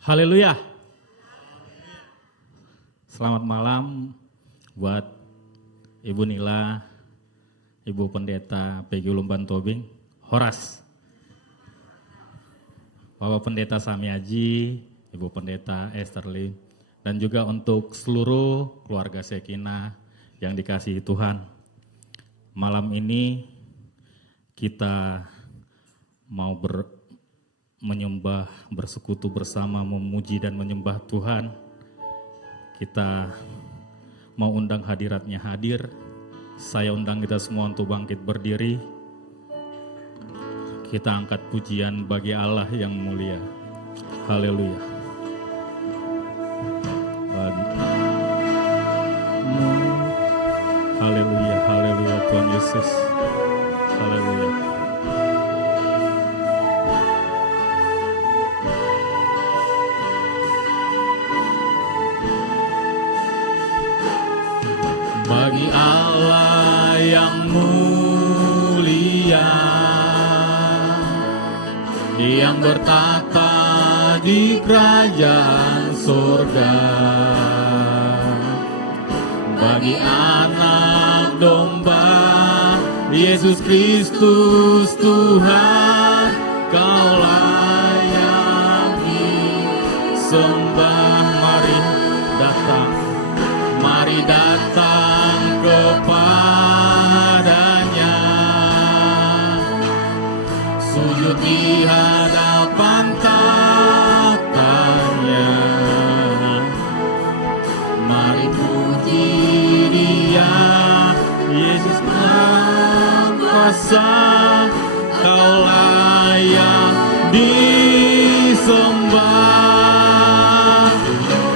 Haleluya. Selamat malam buat Ibu Nila, Ibu Pendeta PG Lumban Tobing, Horas, Bapak Pendeta Samiaji, Ibu Pendeta Esterlin, dan juga untuk seluruh keluarga Sekina yang dikasihi Tuhan. Malam ini kita mau menyembah, bersekutu bersama, memuji dan menyembah Tuhan. Kita mau undang hadiratnya hadir. Saya undang kita semua untuk bangkit berdiri. Kita angkat pujian bagi Allah yang mulia. Haleluya. Haleluya, haleluya Tuhan Yesus. Haleluya. Bagi Allah yang mulia, yang bertata di kerajaan surga, bagi anak domba Yesus Kristus Tuhan, Kau layak disembah. Mari datang kepadanya, sujud di hadapan tatanya. Mari puji Dia, Yesus Maha Kuasa, Kau layak disembah.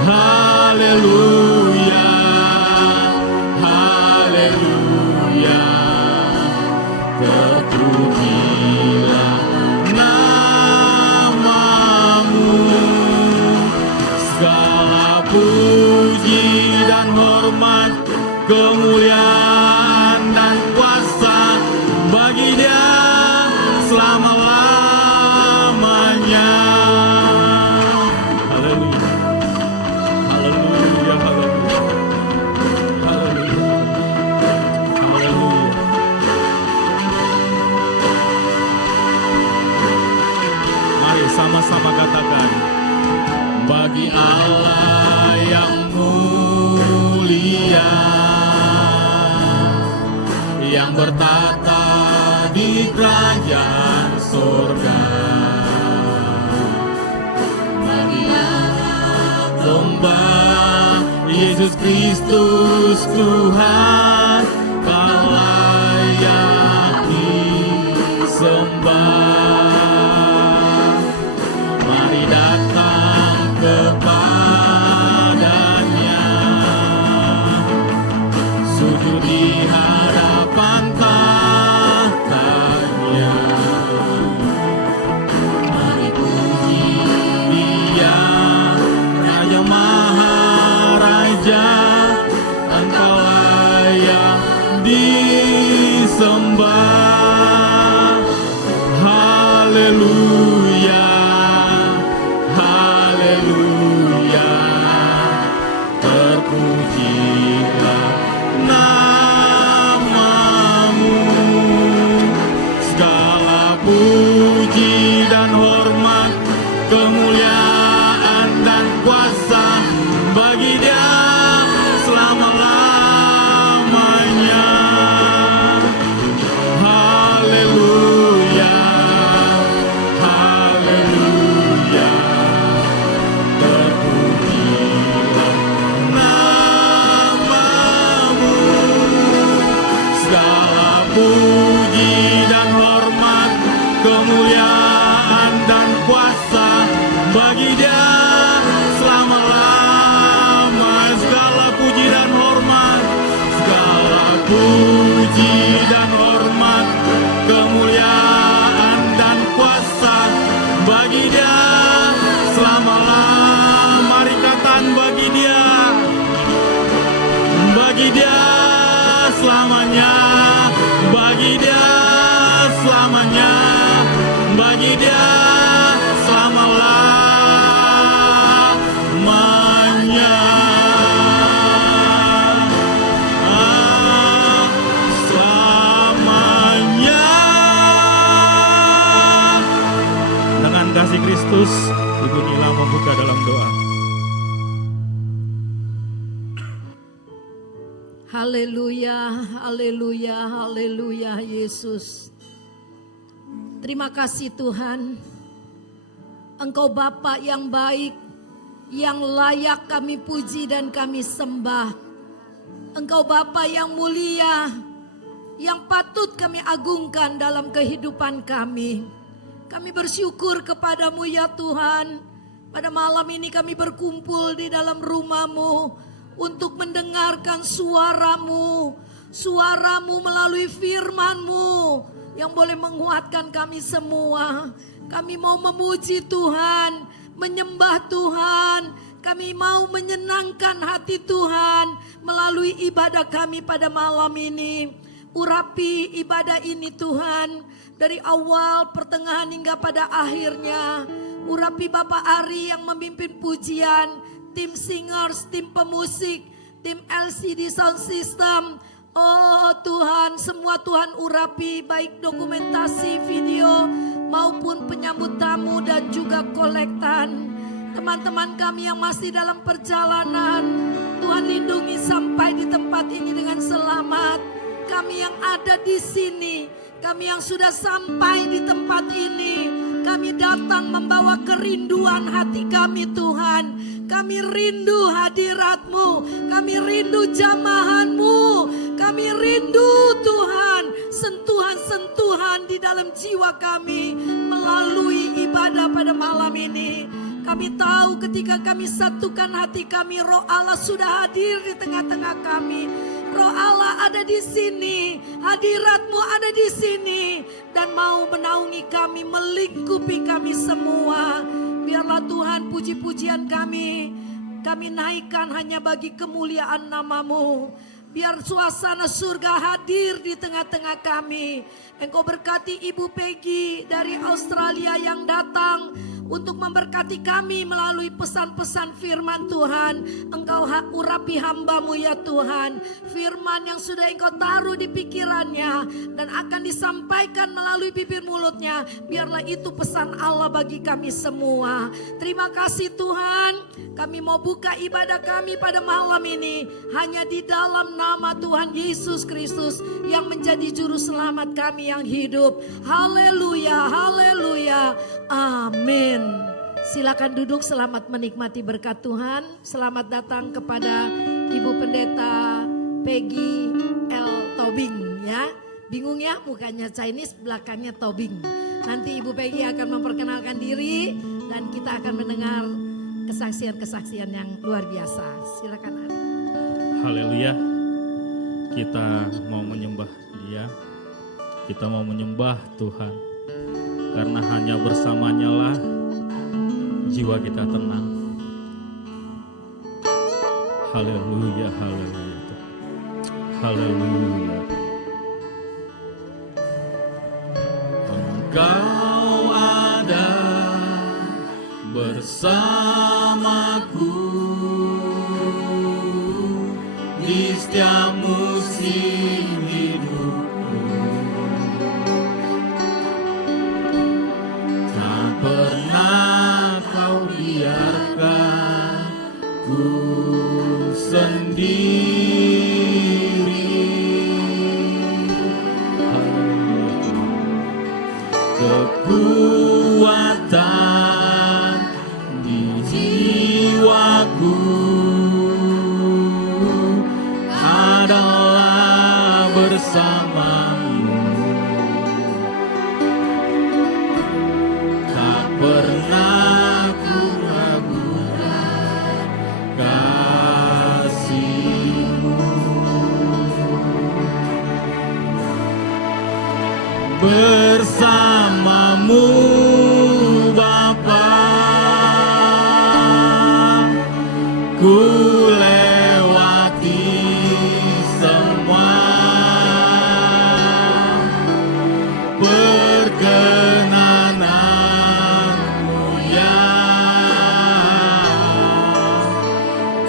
Haleluya, haleluya, terpujilah namamu. Segala puji dan hormat, kemuliaan dan kuasa bagi Dia selama-lamanya. Haleluya, haleluya, haleluya, haleluya, haleluya. Mari sama-sama katakan, bagi Allah yang mulia, yang bertata di kerajaan surga, bagi anak domba Yesus Kristus Tuhan, Kau layak disembah. Mari datang kepadanya, sujud di hadapan tatanya. Mari puji Dia, Raja Maharaja, Engkau layak mau membuka dalam doa. Haleluya, haleluya, haleluya Yesus. Terima kasih Tuhan. Engkau Bapa yang baik, yang layak kami puji dan kami sembah. Engkau Bapa yang mulia, yang patut kami agungkan dalam kehidupan kami. Kami bersyukur kepadamu ya Tuhan. Pada malam ini kami berkumpul di dalam rumah-Mu untuk mendengarkan suara-Mu. Suara-Mu melalui firman-Mu yang boleh menguatkan kami semua. Kami mau memuji Tuhan, menyembah Tuhan. Kami mau menyenangkan hati Tuhan melalui ibadah kami pada malam ini. Urapi ibadah ini Tuhan, dari awal, pertengahan hingga pada akhirnya. Urapi Bapak Ari yang memimpin pujian, tim singers, tim pemusik, tim LCD sound system. Oh Tuhan, semua Tuhan urapi, baik dokumentasi video maupun penyambut tamu dan juga kolektan. Teman-teman kami yang masih dalam perjalanan, Tuhan lindungi sampai di tempat ini dengan selamat. Kami yang ada di sini, kami yang sudah sampai di tempat ini, kami datang membawa kerinduan hati kami Tuhan. Kami rindu hadirat-Mu, kami rindu jamahan-Mu, kami rindu Tuhan sentuhan-sentuhan di dalam jiwa kami melalui ibadah pada malam ini. Kami tahu ketika kami satukan hati kami, Roh Allah sudah hadir di tengah-tengah kami. Roh Allah ada di sini, hadirat-Mu ada di sini dan mau menaungi kami, melingkupi kami semua. Biarlah Tuhan puji-pujian kami naikkan hanya bagi kemuliaan nama-Mu. Biar suasana surga hadir di tengah-tengah kami. Engkau berkati Ibu Peggy dari Australia yang datang untuk memberkati kami melalui pesan-pesan firman Tuhan. Engkau urapi hamba-Mu ya Tuhan. Firman yang sudah Engkau taruh di pikirannya dan akan disampaikan melalui bibir mulutnya. Biarlah itu pesan Allah bagi kami semua. Terima kasih Tuhan. Kami mau buka ibadah kami pada malam ini hanya di dalam nama Tuhan Yesus Kristus yang menjadi juru selamat kami yang hidup. Haleluya, haleluya, amin. Silakan duduk, selamat menikmati berkat Tuhan. Selamat datang kepada Ibu Pendeta Peggy L. Tobing ya. Bingung ya, mukanya Chinese, belakangnya Tobing. Nanti Ibu Peggy akan memperkenalkan diri dan kita akan mendengar kesaksian-kesaksian yang luar biasa. Silakan Ari. Haleluya. Kita mau menyembah Dia. Kita mau menyembah Tuhan. Karena hanya bersamanya lah jiwa kita tenang. Haleluya, haleluya. Haleluya. Engkau ada bersamaku di setiap musim hidupku. Tak pernah kau biarkan ku sendiri. Kekuatan di jiwaku adalah bersamamu. Tak pernah ku ragukan kasih-Mu. Bersamamu Bapa, ku lewati semua perkenanan-Mu ya.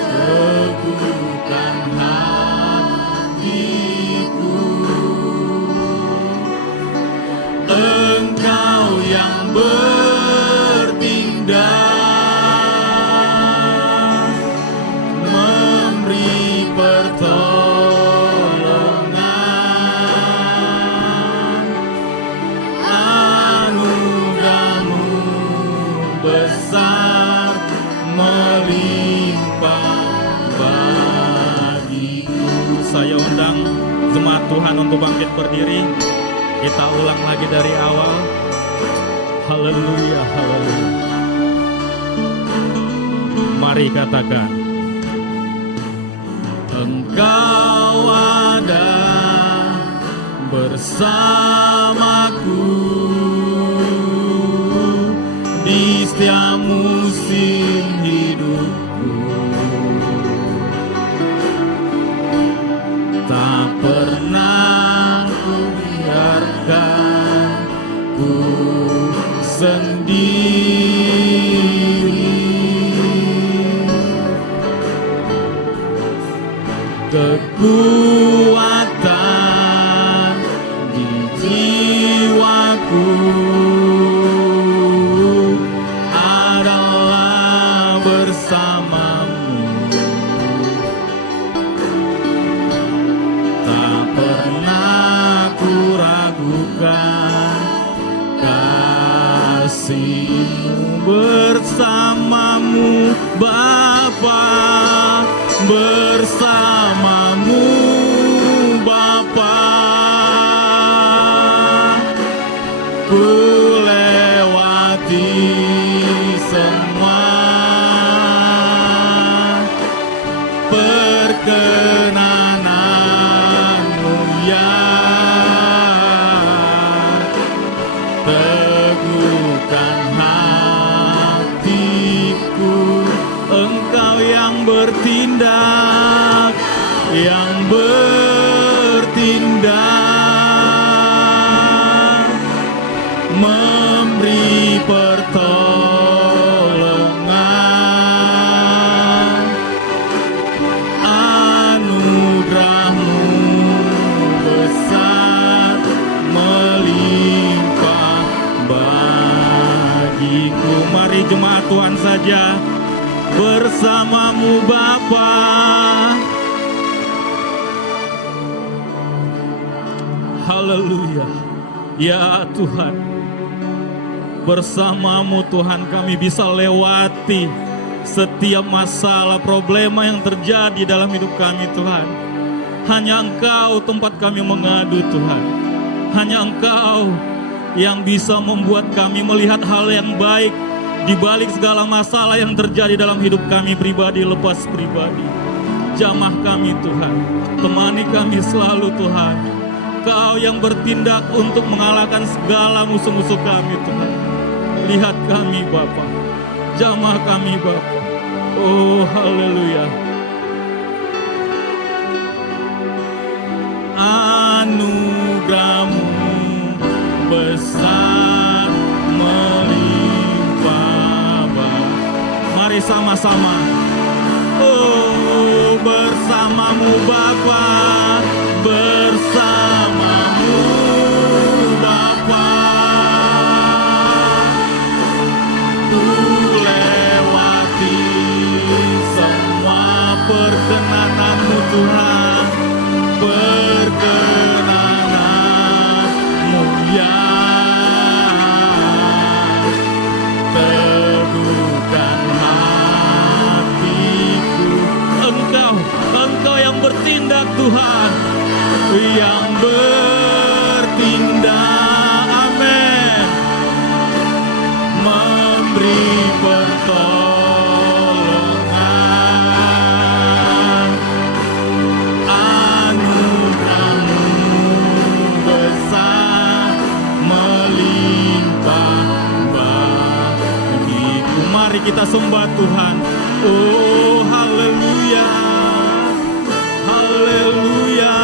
Teguhkan hatiku, Engkau yang bertindak melimpah bagiku. Saya undang jemaat Tuhan untuk bangkit berdiri. Kita ulang lagi dari awal. Haleluya, haleluya. Mari katakan, Engkau ada bersamaku di setiap musim hidupku. Tak pernah ku biarkan ku sendiri. Kekuatan di jiwaku adalah bersamamu. Tak pernah ku ragukan kasih-Mu bersamamu Bapa, bersamamu Bapa. Ku lewati semua perkenanan-Mu ya, teguhkan hatiku. Engkau yang bertindak, yang bertindak, memberi pertolongan. Anugerah-Mu besar melimpah bagiku. Mari jemaat Tuhan saja, bersamamu Bapa. Haleluya. Ya Tuhan, bersamamu Tuhan kami bisa lewati setiap masalah, problema yang terjadi dalam hidup kami Tuhan. Hanya Engkau tempat kami mengadu Tuhan. Hanya Engkau yang bisa membuat kami melihat hal yang baik di balik segala masalah yang terjadi dalam hidup kami pribadi lepas pribadi. Jamah kami Tuhan, temani kami selalu Tuhan. Kau yang bertindak untuk mengalahkan segala musuh-musuh kami Tuhan. Lihat kami Bapa, jamah kami Bapa. Oh haleluya. Anugerah-Mu besar melimpah. Mari sama-sama. Oh, bersamamu Bapa, bersamamu Bapa. Ku lewati semua perkenanan-Mu Tuhan, perkenanan-Mu ya. Engkau yang bertindak Tuhan, yang bertindak, amin, memberi pertolongan. Anugerah-Mu besar melimpah bagiku. Mari kita sembah Tuhan. Oh haleluya, haleluya.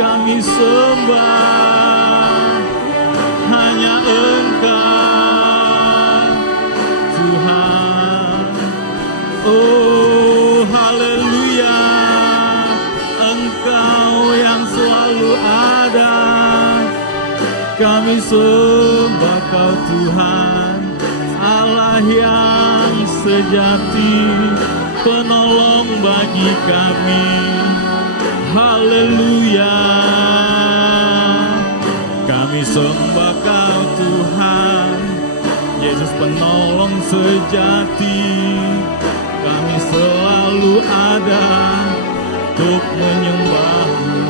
Kami sembah hanya Engkau Tuhan. Oh haleluya, Engkau yang selalu ada. Kami sembah Kau Tuhan, Allah yang sejati, penolong bagi kami. Haleluya, kami sembah Kau Tuhan, Yesus penolong sejati, kami selalu ada untuk menyembah-Mu.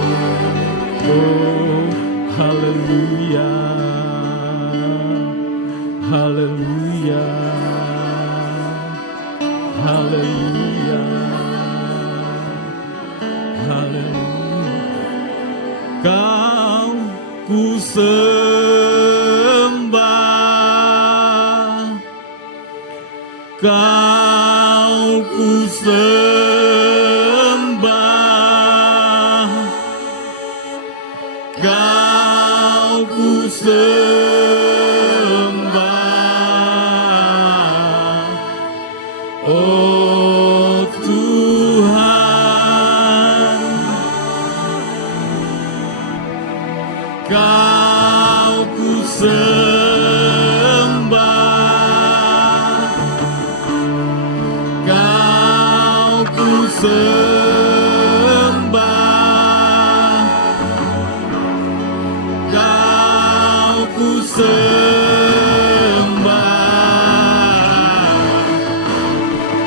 Oh, haleluya, haleluya, haleluya, haleluya. Kau ku sembah, Kau ku sembah, Kau ku sembah, oh Tuhan. Kau ku sembah, Kau ku sembah, Kau ku sembah,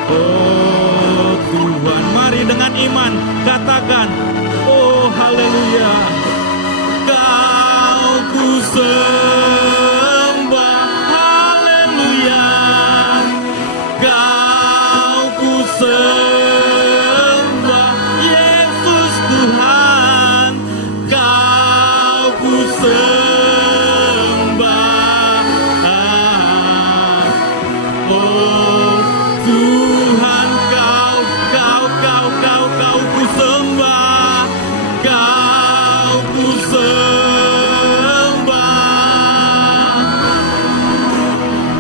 oh Tuhan. Mari dengan iman katakan, oh haleluya. Kau ku sembah, haleluya. Kau ku sembah, Yesus Tuhan. Kau ku sembah, oh Tuhan. Kau ku sembah, Kau ku sembah,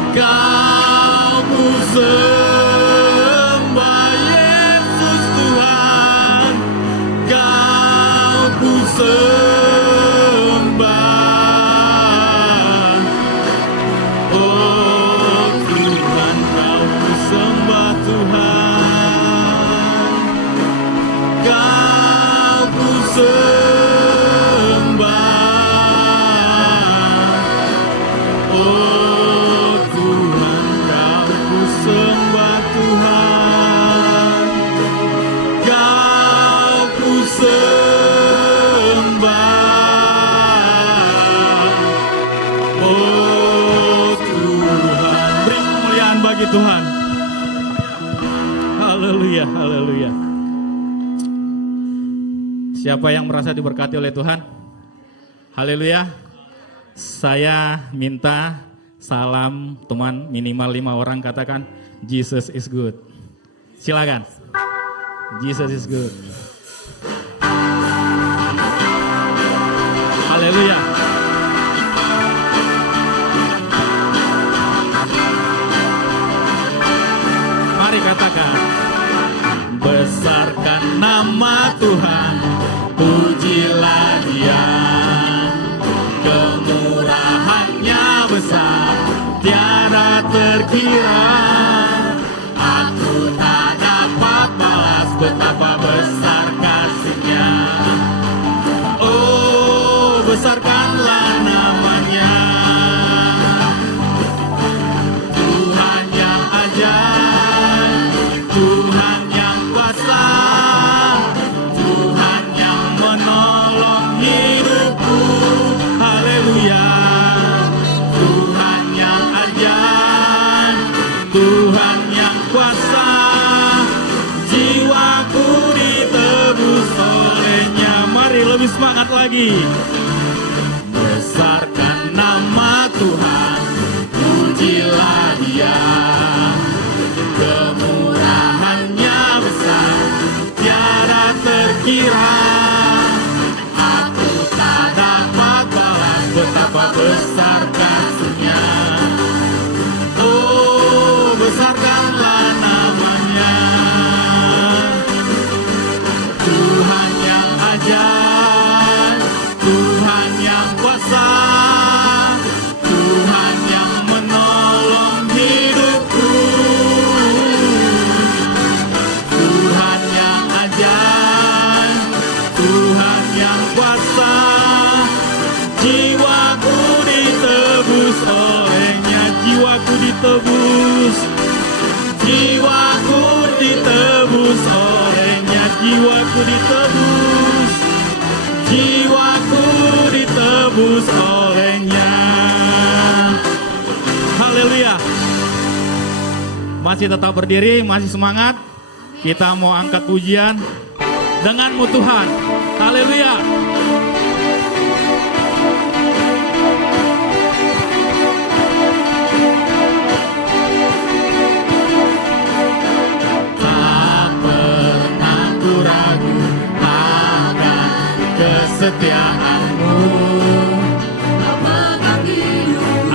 Kau ku sembah, Yesus Tuhan. Kau ku sembah, oh Tuhan. Kau ku sembah Tuhan. Kau ku sembah, oh Tuhan. Kau ku sembah Tuhan. Kau ku sembah, oh Tuhan. Beri kemuliaan bagi Tuhan. Haleluya, haleluya. Siapa yang merasa diberkati oleh Tuhan? Haleluya. Saya minta salam teman minimal 5 orang, katakan Jesus is good. Silakan. Jesus is good. Haleluya. Mari katakan, besarkan nama Tuhan, pujilah Dia. Kemurahannya besar, tiada terkira. Aku tak dapat balas betapa besar kasih-Nya. Oh, besarkanlah namanya. Tuhan yang ajaib, Tuhan yang kuasa, Tuhan yang menolong hidupku. Haleluya. Tuhan yang ajaib, Tuhan yang kuasa, jiwaku ditebus oleh-Nya. Mari lebih semangat lagi. Besarkan nama Tuhan, pujilah Dia. Kemurahannya besar, tiada terkira. Aku tak dapat balas betapa besar kasih-Nya. Oh, besarkanlah namanya. Tuhan yang ajaib, Tuhan yang kuasa, Tuhan yang menolong hidupku. Jiwaku ditebus olehnya, jiwaku ditebus, jiwaku ditebus olehnya. Haleluya. Masih tetap berdiri, masih semangat. Kita mau angkat pujian denganmu Tuhan. Haleluya. Tak pernah ku ragu akan kesetiaanmu.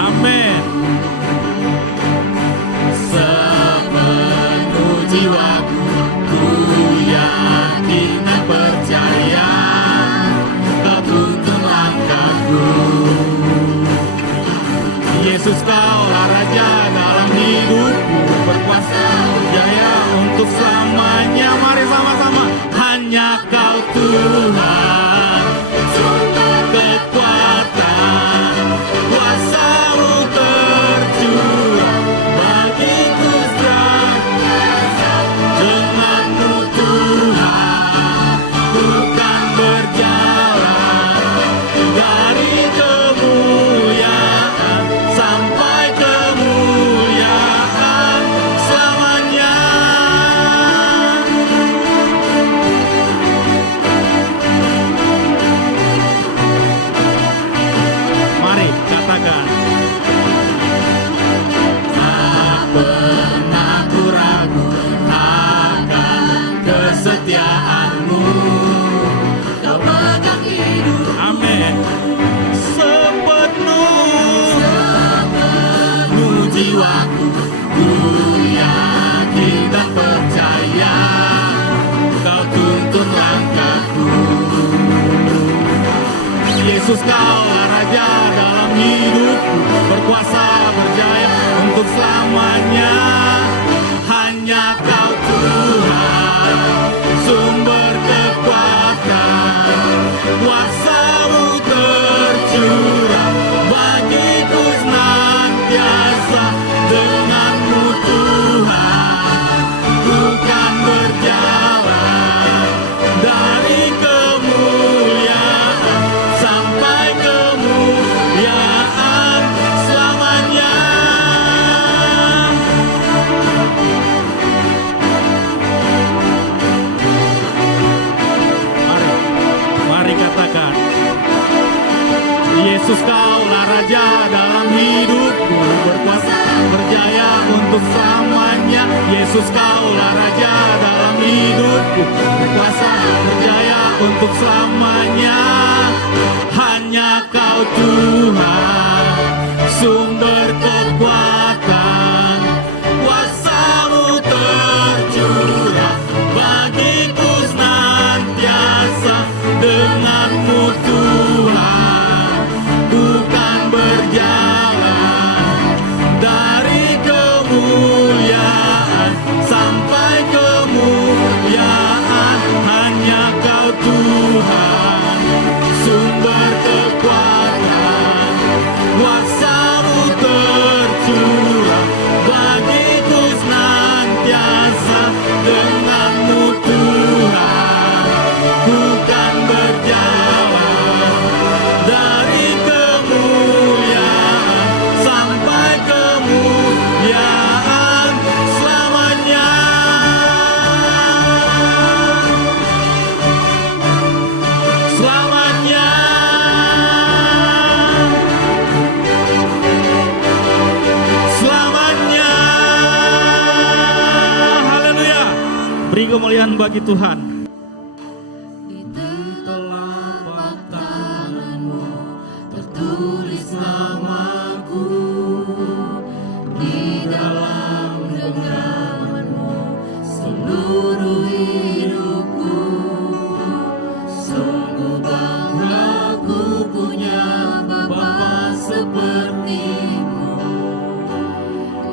Amin. Sepenuh jiwaku ku yakin dan percaya Kau tuntun langkahku. Yesus Kaulah Raja dalam hidupku, berkuasa jaya untuk selamanya. Mari sama-sama. Hanya Kau Tuhan, sumber kekuatan, kuasa-Mu tercurah bagiku setia. Denganmu Tuhan, ku kan berjalan dari kemuliaan sampai kemuliaan selamanya. Mari katakan. Tak pernah ku ragu akan kesetiaanmu. Kau pegang hidup. Amin. Sepenuh jiwaku ku yakin dan percaya Kau tuntun langkahku. Yesus Kaulah Raja dalam hidupku, berkuasa berjaya untuk selamanya. Hanya Kau Tuhan, sumber kekuatan, kuasa-Mu tercurah bagiku senantiasa. Denganmu Tuhan, ku kan berjalan dari kemuliaan sampai kemuliaan selamanya. Mari katakan. Yesus Kaulah Raja dalam hidupku, berkuasa berjaya untuk selamanya. Yesus Kaulah Raja dalam hidupku, berkuasa berjaya untuk selamanya. Hanya Kau Tuhan, sumber kekuatan, kuasa-Mu tercurah bagiku senantiasa. Denganmu Tuhan, ku kan berjalan dari kemuliaan sampai kemuliaan. Hanya Kau Tuhan, sumber kekuatan, kuasa-Mu tercurah bagiku senantiasa. Denganmu Tuhan, ku kan berjalan dari kemuliaan sampai kemuliaan selamanya. Selamanya. Selamanya. Haleluya. Beri kemuliaan bagi Tuhan. Di telapak tangan-Mu tertulis namaku, di dalam genggaman-Mu seluruh hidupku. Sungguh bangga ku punya Bapa seperti-Mu,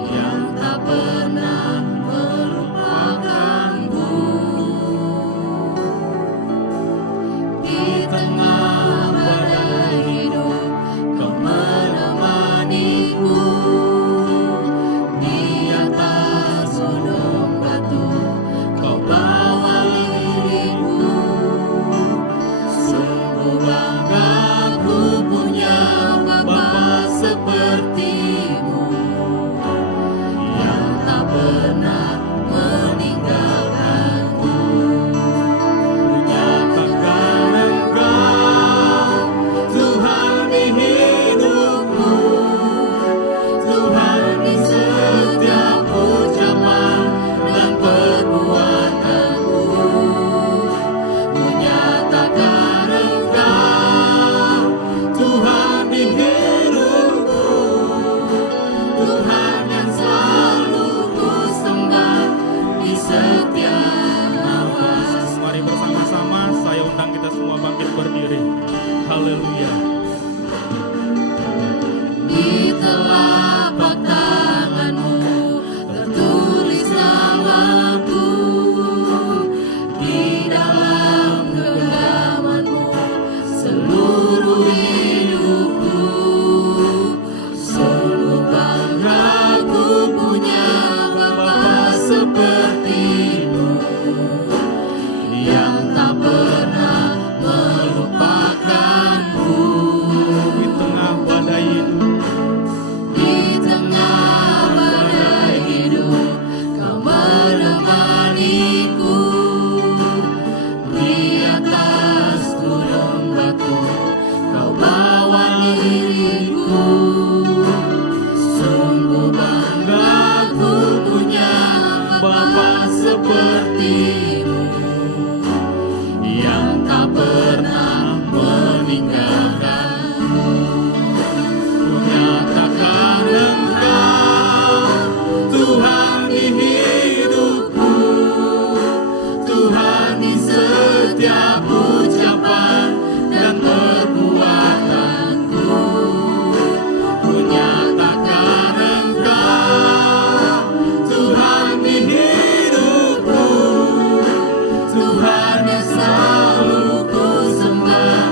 yang tak pernah melupakanku. seperti-Mu yang tak pernah meninggalkan. Nyatakan Engkau Tuhan di hidupku, Tuhan di setiap ucapan dan perbuatanku. Ku nyatakan Engkau Tuhan di hidupku, Tuhan yang selalu ku sembah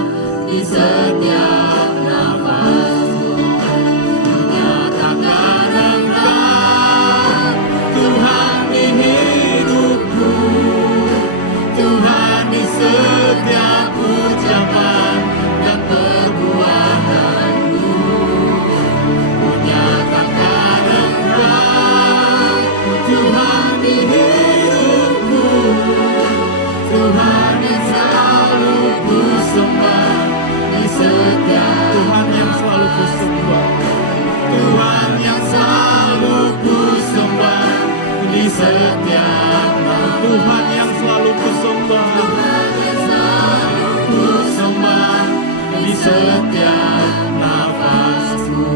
di setiap nafasku. Ku nyatakan Engkau Tuhan di hidupku, Tuhan di setiap ucapan dan perbuatanku. Ku nyatakan Engkau Tuhan di hidupku, Tuhan yang selalu ku sembah di setiap. Tuhan yang selalu ku sembah, Tuhan yang selalu ku sembah di setiap. Tuhan yang selalu ku sembah, Tuhan yang selalu ku sembah di setiap nafasku.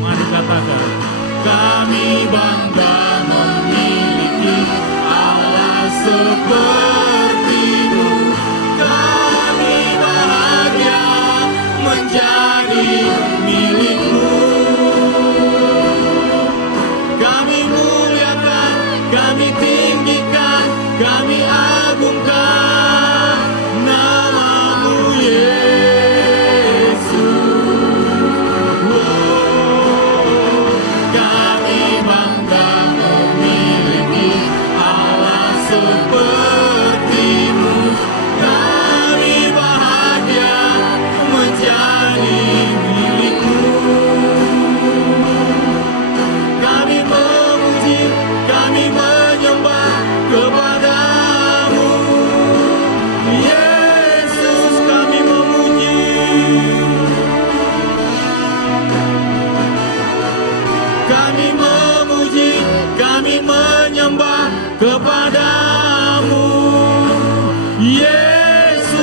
Mari katakan, kami bangga memiliki Allah seperti-Mu. Kami bahagia menjadi milik-Mu. Kami muliakan, kami tinggikan, kami agungkan nama-Mu Yesus. Oh, kami bangga memiliki Allah seperti-Mu. Kami bahagia menjadi milik-Mu. Kami memuji, kami menyembah kepada-Mu Yesus. Kami memuji, kami memuji, kami menyembah kepada-Mu Yesus.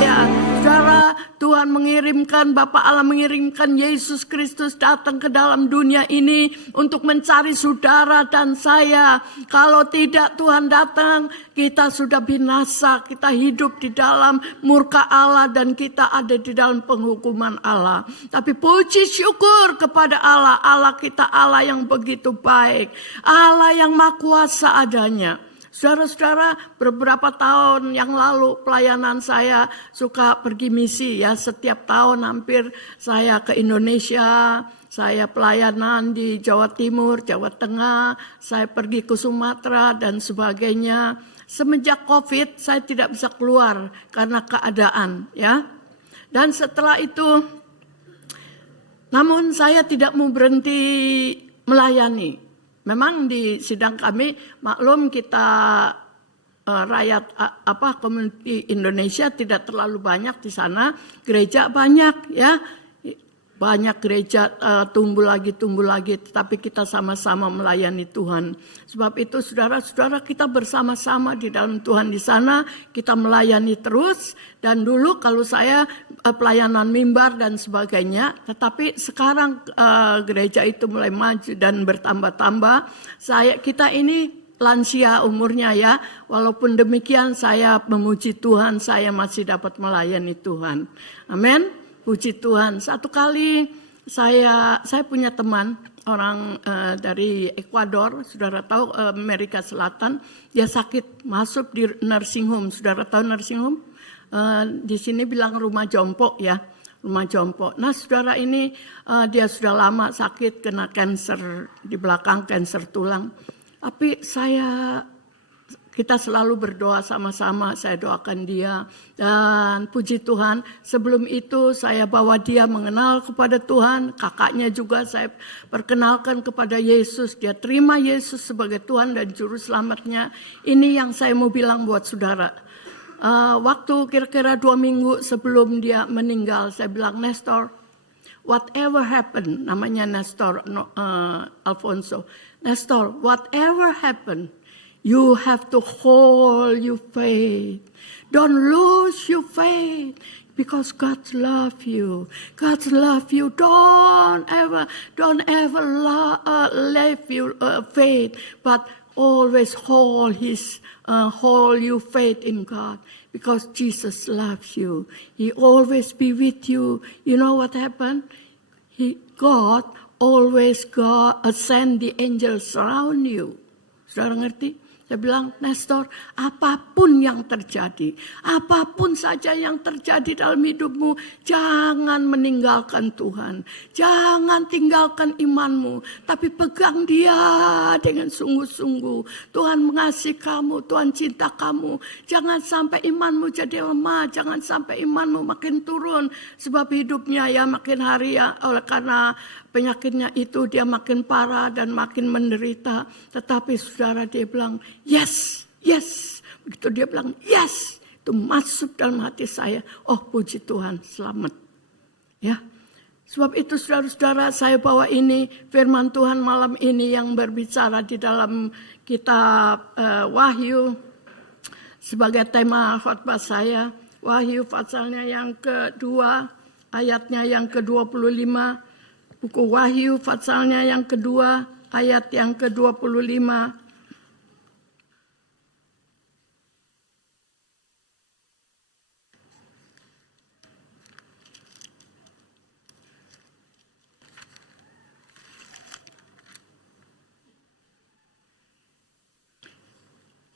Ya, saudara, Tuhan mengirimkan, Bapa Allah mengirimkan Yesus Kristus datang ke dalam dunia ini untuk mencari saudara dan saya. Kalau tidak Tuhan datang, kita sudah binasa, kita hidup di dalam murka Allah dan kita ada di dalam penghukuman Allah. Tapi puji syukur kepada Allah, Allah kita Allah yang begitu baik, Allah yang maha kuasa adanya. Saudara-saudara, beberapa tahun yang lalu pelayanan saya suka pergi misi ya. Setiap tahun hampir saya ke Indonesia, saya pelayanan di Jawa Timur, Jawa Tengah, saya pergi ke Sumatera dan sebagainya. Semenjak COVID saya tidak bisa keluar karena keadaan ya. Dan setelah itu, namun saya tidak mau berhenti melayani. Memang di sidang kami, maklum kita rakyat komuniti Indonesia tidak terlalu banyak di sana, gereja banyak ya, banyak gereja tumbuh lagi, tetapi kita sama-sama melayani Tuhan. Sebab itu saudara-saudara kita bersama-sama di dalam Tuhan di sana, kita melayani terus. Dan dulu kalau saya pelayanan mimbar dan sebagainya, tetapi sekarang gereja itu mulai maju dan bertambah-tambah. Kita ini lansia umurnya ya, walaupun demikian saya memuji Tuhan, saya masih dapat melayani Tuhan. Amin. Puji Tuhan. Satu kali saya punya teman orang dari Ekuador, saudara tahu Amerika Selatan, dia sakit masuk di nursing home. Saudara tahu nursing home? Di sini bilang rumah jompo ya, rumah jompo. Nah saudara ini dia sudah lama sakit kena kanker di belakang, kanker tulang. Tapi kita selalu berdoa sama-sama, saya doakan dia. Dan puji Tuhan, sebelum itu saya bawa dia mengenal kepada Tuhan. Kakaknya juga saya perkenalkan kepada Yesus. Dia terima Yesus sebagai Tuhan dan Juru Selamatnya. Ini yang saya mau bilang buat saudara. Waktu kira-kira 2 minggu sebelum dia meninggal, saya bilang, Nestor, Whatever happen, namanya Nestor Alfonso. Nestor, whatever happen, you have to hold your faith. Don't lose your faith. Because God love you. God love you. Don't ever leave your faith, but always hold your faith in God. Because Jesus loves you. He always be with you. You know what happened? God always send the angels around you. Saudara ngerti? Saya bilang, Nestor, apapun yang terjadi, apapun saja yang terjadi dalam hidupmu, jangan meninggalkan Tuhan. Jangan tinggalkan imanmu, tapi pegang Dia dengan sungguh-sungguh. Tuhan mengasihi kamu, Tuhan cinta kamu. Jangan sampai imanmu jadi lemah, jangan sampai imanmu makin turun. Sebab hidupnya ya makin hari ya, oleh karena penyakitnya itu dia makin parah dan makin menderita. Tetapi saudara dia bilang, yes, yes. Begitu dia bilang, yes. Itu masuk dalam hati saya. Oh puji Tuhan, selamat. Ya. Sebab itu saudara-saudara saya bawa ini firman Tuhan malam ini yang berbicara di dalam kitab Wahyu. Sebagai tema khotbah saya. Wahyu pasalnya yang kedua, ayatnya yang ke-25. Buku Wahyu pasalnya yang kedua, ayat yang ke-25.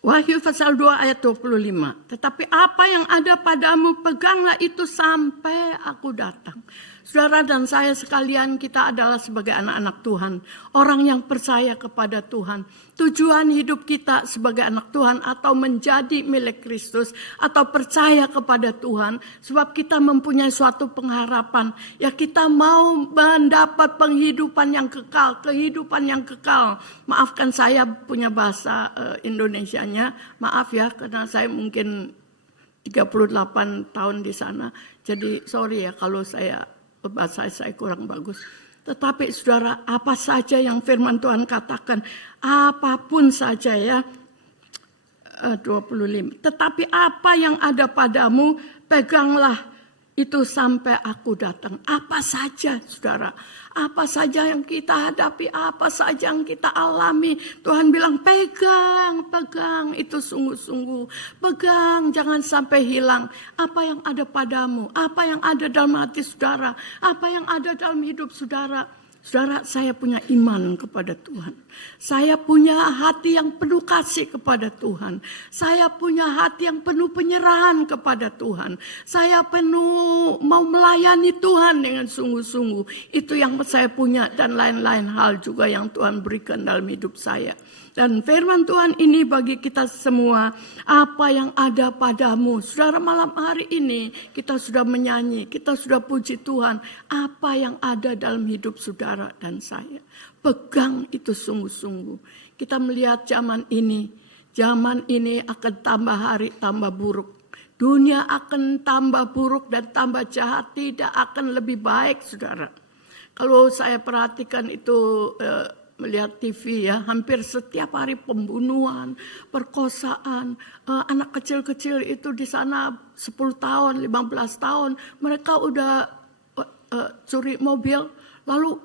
Wahyu pasal 2 ayat 25. Tetapi apa yang ada padamu, peganglah itu sampai aku datang. Saudara dan saya sekalian, kita adalah sebagai anak-anak Tuhan. Orang yang percaya kepada Tuhan. Tujuan hidup kita sebagai anak Tuhan atau menjadi milik Kristus. Atau percaya kepada Tuhan. Sebab kita mempunyai suatu pengharapan. Ya kita mau mendapat penghidupan yang kekal. Kehidupan yang kekal. Maafkan saya punya bahasa Indonesianya. Maaf ya karena saya mungkin 38 tahun di sana. Jadi sorry ya kalau bahasa saya kurang bagus. Tetapi saudara, apa saja yang firman Tuhan katakan, apapun saja ya, 25. Tetapi apa yang ada padamu, peganglah itu sampai aku datang. Apa saja saudara, apa saja yang kita hadapi, apa saja yang kita alami. Tuhan bilang pegang itu sungguh-sungguh. Pegang, jangan sampai hilang. Apa yang ada padamu, apa yang ada dalam hati saudara, apa yang ada dalam hidup saudara. Saudara, saya punya iman kepada Tuhan. Saya punya hati yang penuh kasih kepada Tuhan. Saya punya hati yang penuh penyerahan kepada Tuhan. Saya penuh mau melayani Tuhan dengan sungguh-sungguh. Itu yang saya punya dan lain-lain hal juga yang Tuhan berikan dalam hidup saya. Dan firman Tuhan ini bagi kita semua, apa yang ada padamu. Saudara, malam hari ini kita sudah menyanyi, kita sudah puji Tuhan. Apa yang ada dalam hidup saudara dan saya. Pegang itu sungguh-sungguh. Kita melihat zaman ini akan tambah hari tambah buruk. Dunia akan tambah buruk dan tambah jahat, tidak akan lebih baik saudara. Kalau saya perhatikan itu melihat TV ya, hampir setiap hari pembunuhan, perkosaan, anak kecil-kecil itu di sana 10 tahun, 15 tahun, mereka udah curi mobil, lalu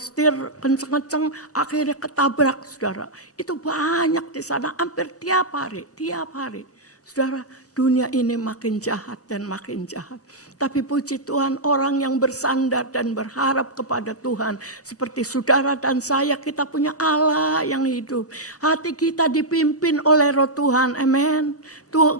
setir kenceng-kenceng, akhirnya ketabrak saudara. Itu banyak di sana, hampir tiap hari. Saudara, dunia ini makin jahat dan makin jahat. Tapi puji Tuhan, orang yang bersandar dan berharap kepada Tuhan. Seperti saudara dan saya, kita punya Allah yang hidup. Hati kita dipimpin oleh Roh Tuhan, amin.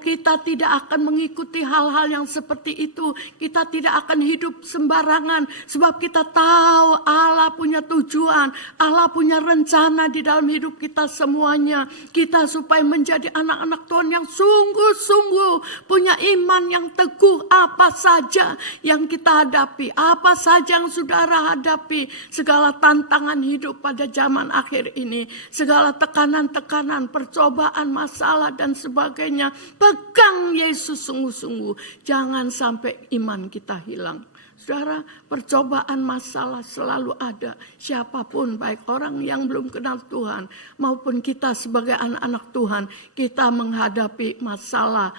Kita tidak akan mengikuti hal-hal yang seperti itu. Kita tidak akan hidup sembarangan. Sebab kita tahu Allah punya tujuan. Allah punya rencana di dalam hidup kita semuanya. Kita supaya menjadi anak-anak Tuhan yang sungguh-sungguh punya iman yang teguh. Apa saja yang kita hadapi, apa saja yang saudara hadapi, segala tantangan hidup pada zaman akhir ini, segala tekanan-tekanan, percobaan, masalah dan sebagainya, pegang Yesus sungguh-sungguh. Jangan sampai iman kita hilang. Saudara, percobaan masalah selalu ada. Siapapun, baik orang yang belum kenal Tuhan maupun kita sebagai anak-anak Tuhan, kita menghadapi masalah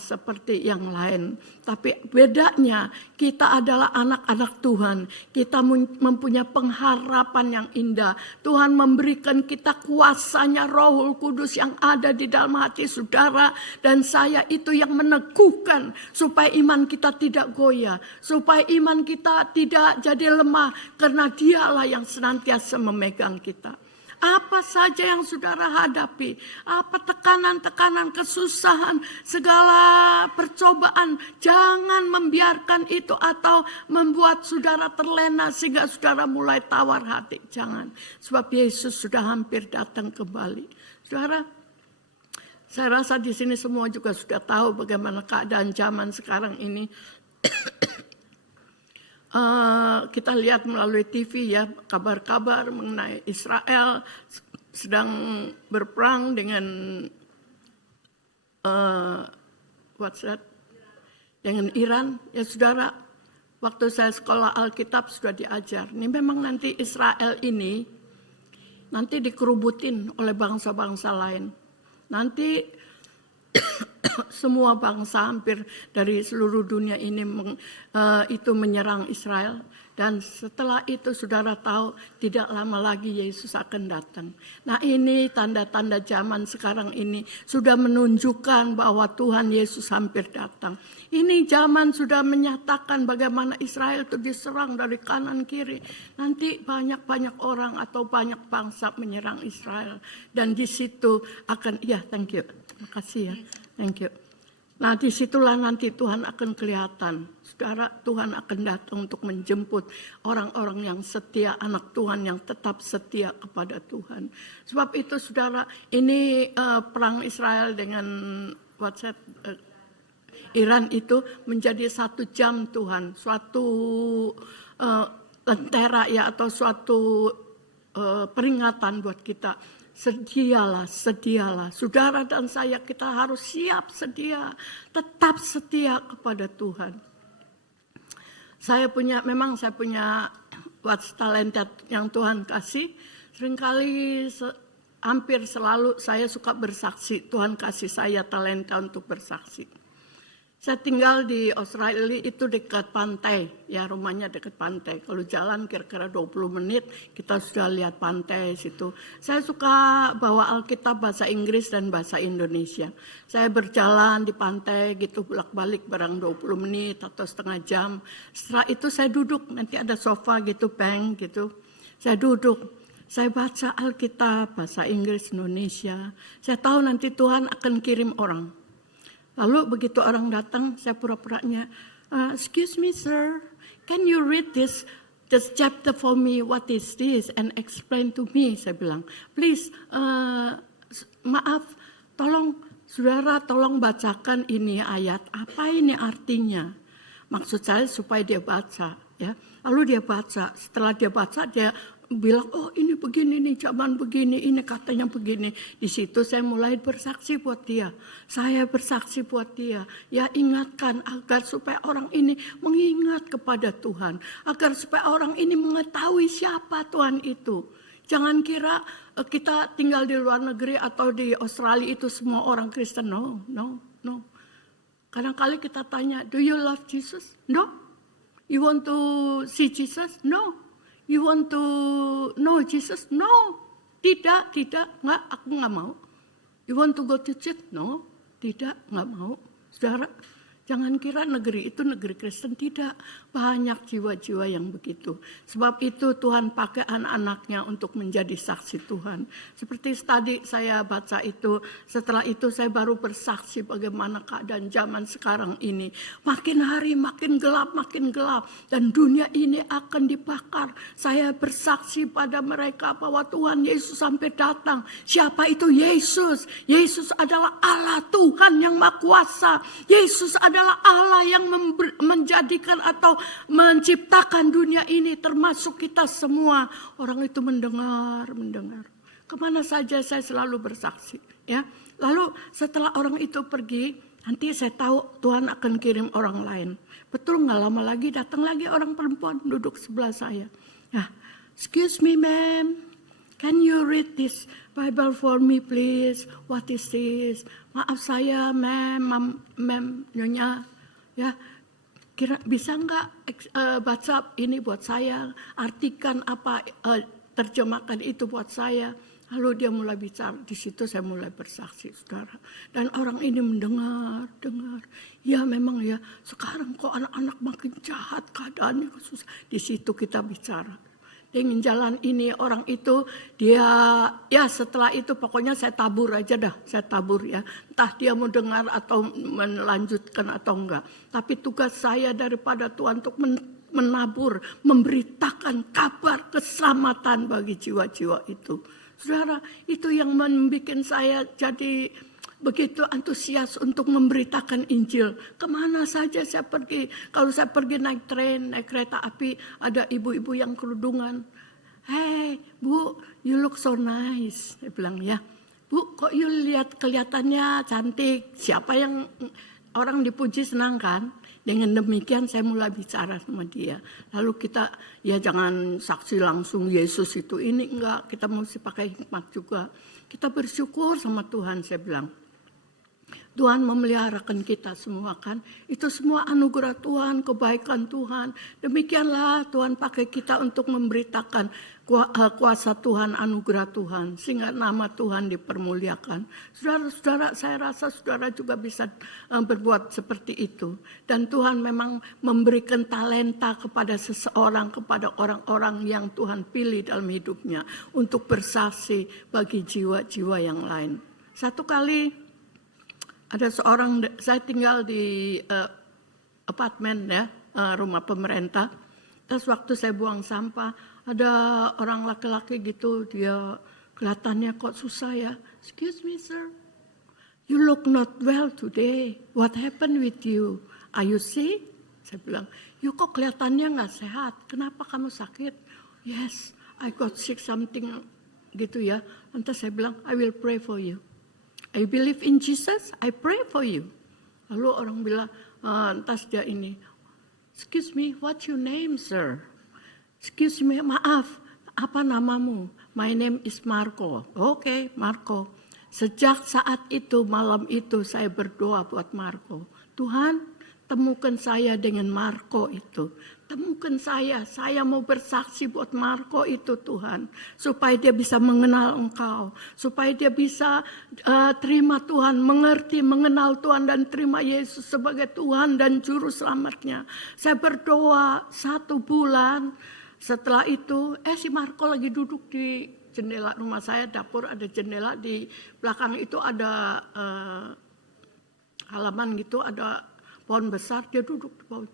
seperti yang lain. Tapi bedanya kita adalah anak-anak Tuhan. Kita mempunyai pengharapan yang indah. Tuhan memberikan kita kuasanya Roh Kudus yang ada di dalam hati saudara dan saya, itu yang meneguhkan supaya iman kita tidak goyah, supaya iman kita tidak jadi lemah, karena Dialah yang senantiasa memegang kita. Apa saja yang saudara hadapi, apa tekanan-tekanan, kesusahan, segala percobaan, jangan membiarkan itu atau membuat saudara terlena sehingga saudara mulai tawar hati. Jangan, sebab Yesus sudah hampir datang kembali. Saudara, saya rasa di sini semua juga sudah tahu bagaimana keadaan zaman sekarang ini. Kita lihat melalui TV ya, kabar-kabar mengenai Israel sedang berperang dengan dengan Iran. Ya saudara, waktu saya sekolah Alkitab sudah diajar. Ini memang nanti Israel ini nanti dikerubutin oleh bangsa-bangsa lain. Nanti semua bangsa hampir dari seluruh dunia ini itu menyerang Israel. Dan setelah itu saudara tahu tidak lama lagi Yesus akan datang. Nah ini tanda-tanda zaman sekarang ini sudah menunjukkan bahwa Tuhan Yesus hampir datang. Ini zaman sudah menyatakan bagaimana Israel itu diserang dari kanan kiri. Nanti banyak-banyak orang atau banyak bangsa menyerang Israel. Dan di situ akan, thank you. Makasih ya, thank you. Nah disitulah nanti Tuhan akan kelihatan. Saudara, Tuhan akan datang untuk menjemput orang-orang yang setia, anak Tuhan yang tetap setia kepada Tuhan. Sebab itu saudara, ini perang Israel dengan Iran itu menjadi 1 jam Tuhan. Suatu lentera ya, atau suatu peringatan buat kita. Sedialah. Saudara dan saya, kita harus siap sedia. Tetap setia kepada Tuhan. Saya punya talenta yang Tuhan kasih. Seringkali hampir selalu saya suka bersaksi. Tuhan kasih saya talenta untuk bersaksi. Saya tinggal di Australia itu dekat pantai, ya rumahnya dekat pantai. Kalau jalan kira-kira 20 menit kita sudah lihat pantai situ. Saya suka bawa Alkitab bahasa Inggris dan bahasa Indonesia. Saya berjalan di pantai gitu bolak-balik barang 20 menit atau setengah jam. Setelah itu saya duduk, nanti ada sofa gitu, bank gitu. Saya duduk. Saya baca Alkitab bahasa Inggris Indonesia. Saya tahu nanti Tuhan akan kirim orang. Lalu begitu orang datang, saya pura-puranya, excuse me sir, can you read this chapter for me, what is this, and explain to me, saya bilang. Please, maaf, saudara tolong bacakan ini ayat, apa ini artinya. Maksud saya supaya dia baca. Ya. Lalu dia baca, setelah dia baca dia bilang, oh ini begini nih, zaman begini, ini katanya begini. Di situ saya mulai bersaksi buat dia. Saya bersaksi buat dia. Ya ingatkan agar supaya orang ini mengingat kepada Tuhan. Agar supaya orang ini mengetahui siapa Tuhan itu. Jangan kira kita tinggal di luar negeri atau di Australia itu semua orang Kristen. No. Kadang-kali kita tanya, do you love Jesus? No. You want to see Jesus? No. You want to know Jesus? No. Tidak, enggak, aku enggak mau. You want to go to church? No. Tidak, enggak mau. Saudara, jangan kira negeri itu negeri Kristen, tidak. Banyak jiwa-jiwa yang begitu. Sebab itu Tuhan pakai anak-anaknya untuk menjadi saksi Tuhan. Seperti tadi saya baca itu, setelah itu saya baru bersaksi bagaimana keadaan zaman sekarang ini. Makin hari makin gelap. Dan dunia ini akan dibakar. Saya bersaksi pada mereka bahwa Tuhan Yesus sampai datang. Siapa itu Yesus? Yesus adalah Allah Tuhan yang Maha Kuasa. Yesus adalah Allah yang menjadikan atau menciptakan dunia ini, termasuk kita semua. Orang itu mendengar. Kemana saja saya selalu bersaksi. Ya. Lalu setelah orang itu pergi, Nanti saya tahu Tuhan akan kirim orang lain. Betul, nggak lama lagi datang lagi orang perempuan duduk sebelah saya. Ya, excuse me ma'am, can you read this Bible for me please? What is this? Maaf saya ma'am, nyonya. Ya, kira bisa nggak baca ini buat saya? Artikan apa, terjemahkan itu buat saya. Lalu dia mulai bicara, di situ saya mulai bersaksi, saudara. Dan orang ini mendengar. Ya memang ya, sekarang kok anak-anak makin jahat keadaannya susah. Di situ kita bicara. Dengan jalan ini orang itu dia, ya setelah itu pokoknya saya tabur aja dah, saya tabur ya. Entah dia mau dengar atau melanjutkan atau enggak. Tapi tugas saya daripada Tuhan untuk menabur, memberitakan kabar keselamatan bagi jiwa-jiwa itu. Saudara, itu yang membuat saya jadi begitu antusias untuk memberitakan Injil. Kemana saja saya pergi. Kalau saya pergi naik tren, naik kereta api, ada ibu-ibu yang kerudungan. Hey, Bu, you look so nice. Saya bilang, ya. Bu, kok you lihat kelihatannya cantik. Siapa yang orang dipuji senang kan? Dengan demikian saya mulai bicara sama dia. Lalu kita, ya jangan saksi langsung Yesus itu ini, enggak. Kita mesti pakai hikmat juga. Kita bersyukur sama Tuhan, saya bilang. Tuhan memeliharakan kita semua kan. Itu semua anugerah Tuhan, kebaikan Tuhan. Demikianlah Tuhan pakai kita untuk memberitakan kuasa Tuhan, anugerah Tuhan. Sehingga nama Tuhan dipermuliakan. Saudara-saudara, saya rasa saudara juga bisa berbuat seperti itu. Dan Tuhan memang memberikan talenta kepada seseorang, kepada orang-orang yang Tuhan pilih dalam hidupnya. Untuk bersaksi bagi jiwa-jiwa yang lain. Satu kali ada seorang, saya tinggal di apartemen ya, rumah pemerintah. Terus waktu saya buang sampah, ada orang laki-laki gitu, dia kelihatannya kok susah ya. Excuse me sir, you look not well today. What happened with you? Are you sick? Saya bilang, you kok kelihatannya nggak sehat. Kenapa kamu sakit? Yes, I got sick something gitu ya. Lantas saya bilang, I will pray for you. I believe in Jesus, I pray for you. Lalu orang bilang, entas dia ini, excuse me, what's your name, sir? Excuse me, maaf, apa namamu? My name is Marco. Oke, Marco. Sejak saat itu, malam itu saya berdoa buat Marco. Tuhan, temukan saya dengan Marco itu. Temukan saya mau bersaksi buat Marco itu Tuhan. Supaya dia bisa mengenal Engkau. Supaya dia bisa terima Tuhan, mengerti, mengenal Tuhan dan terima Yesus sebagai Tuhan dan Juru Selamatnya. Saya berdoa 1 bulan. Setelah itu, si Marco lagi duduk di jendela rumah saya, dapur ada jendela, di belakang itu ada halaman gitu, ada pohon besar, dia duduk di pohon.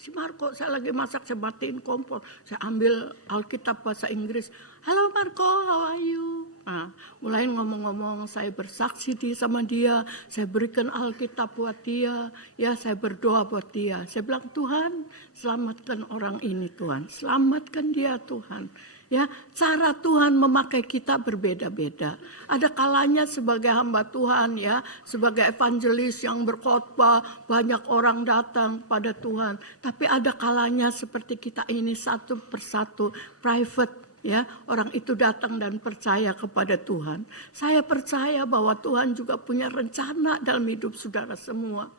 Si Marco, saya lagi masak, saya matiin kompor. Saya ambil Alkitab bahasa Inggris. Halo Marco, how are you? Nah, mulai ngomong-ngomong, saya bersaksi sama dia. Saya berikan Alkitab buat dia. Ya, saya berdoa buat dia. Saya bilang, Tuhan, selamatkan orang ini Tuhan. Selamatkan dia Tuhan. Ya, cara Tuhan memakai kita berbeda-beda. Ada kalanya sebagai hamba Tuhan ya, sebagai evangelis yang berkhotbah, banyak orang datang pada Tuhan. Tapi ada kalanya seperti kita ini satu persatu, private ya, orang itu datang dan percaya kepada Tuhan. Saya percaya bahwa Tuhan juga punya rencana dalam hidup saudara semua.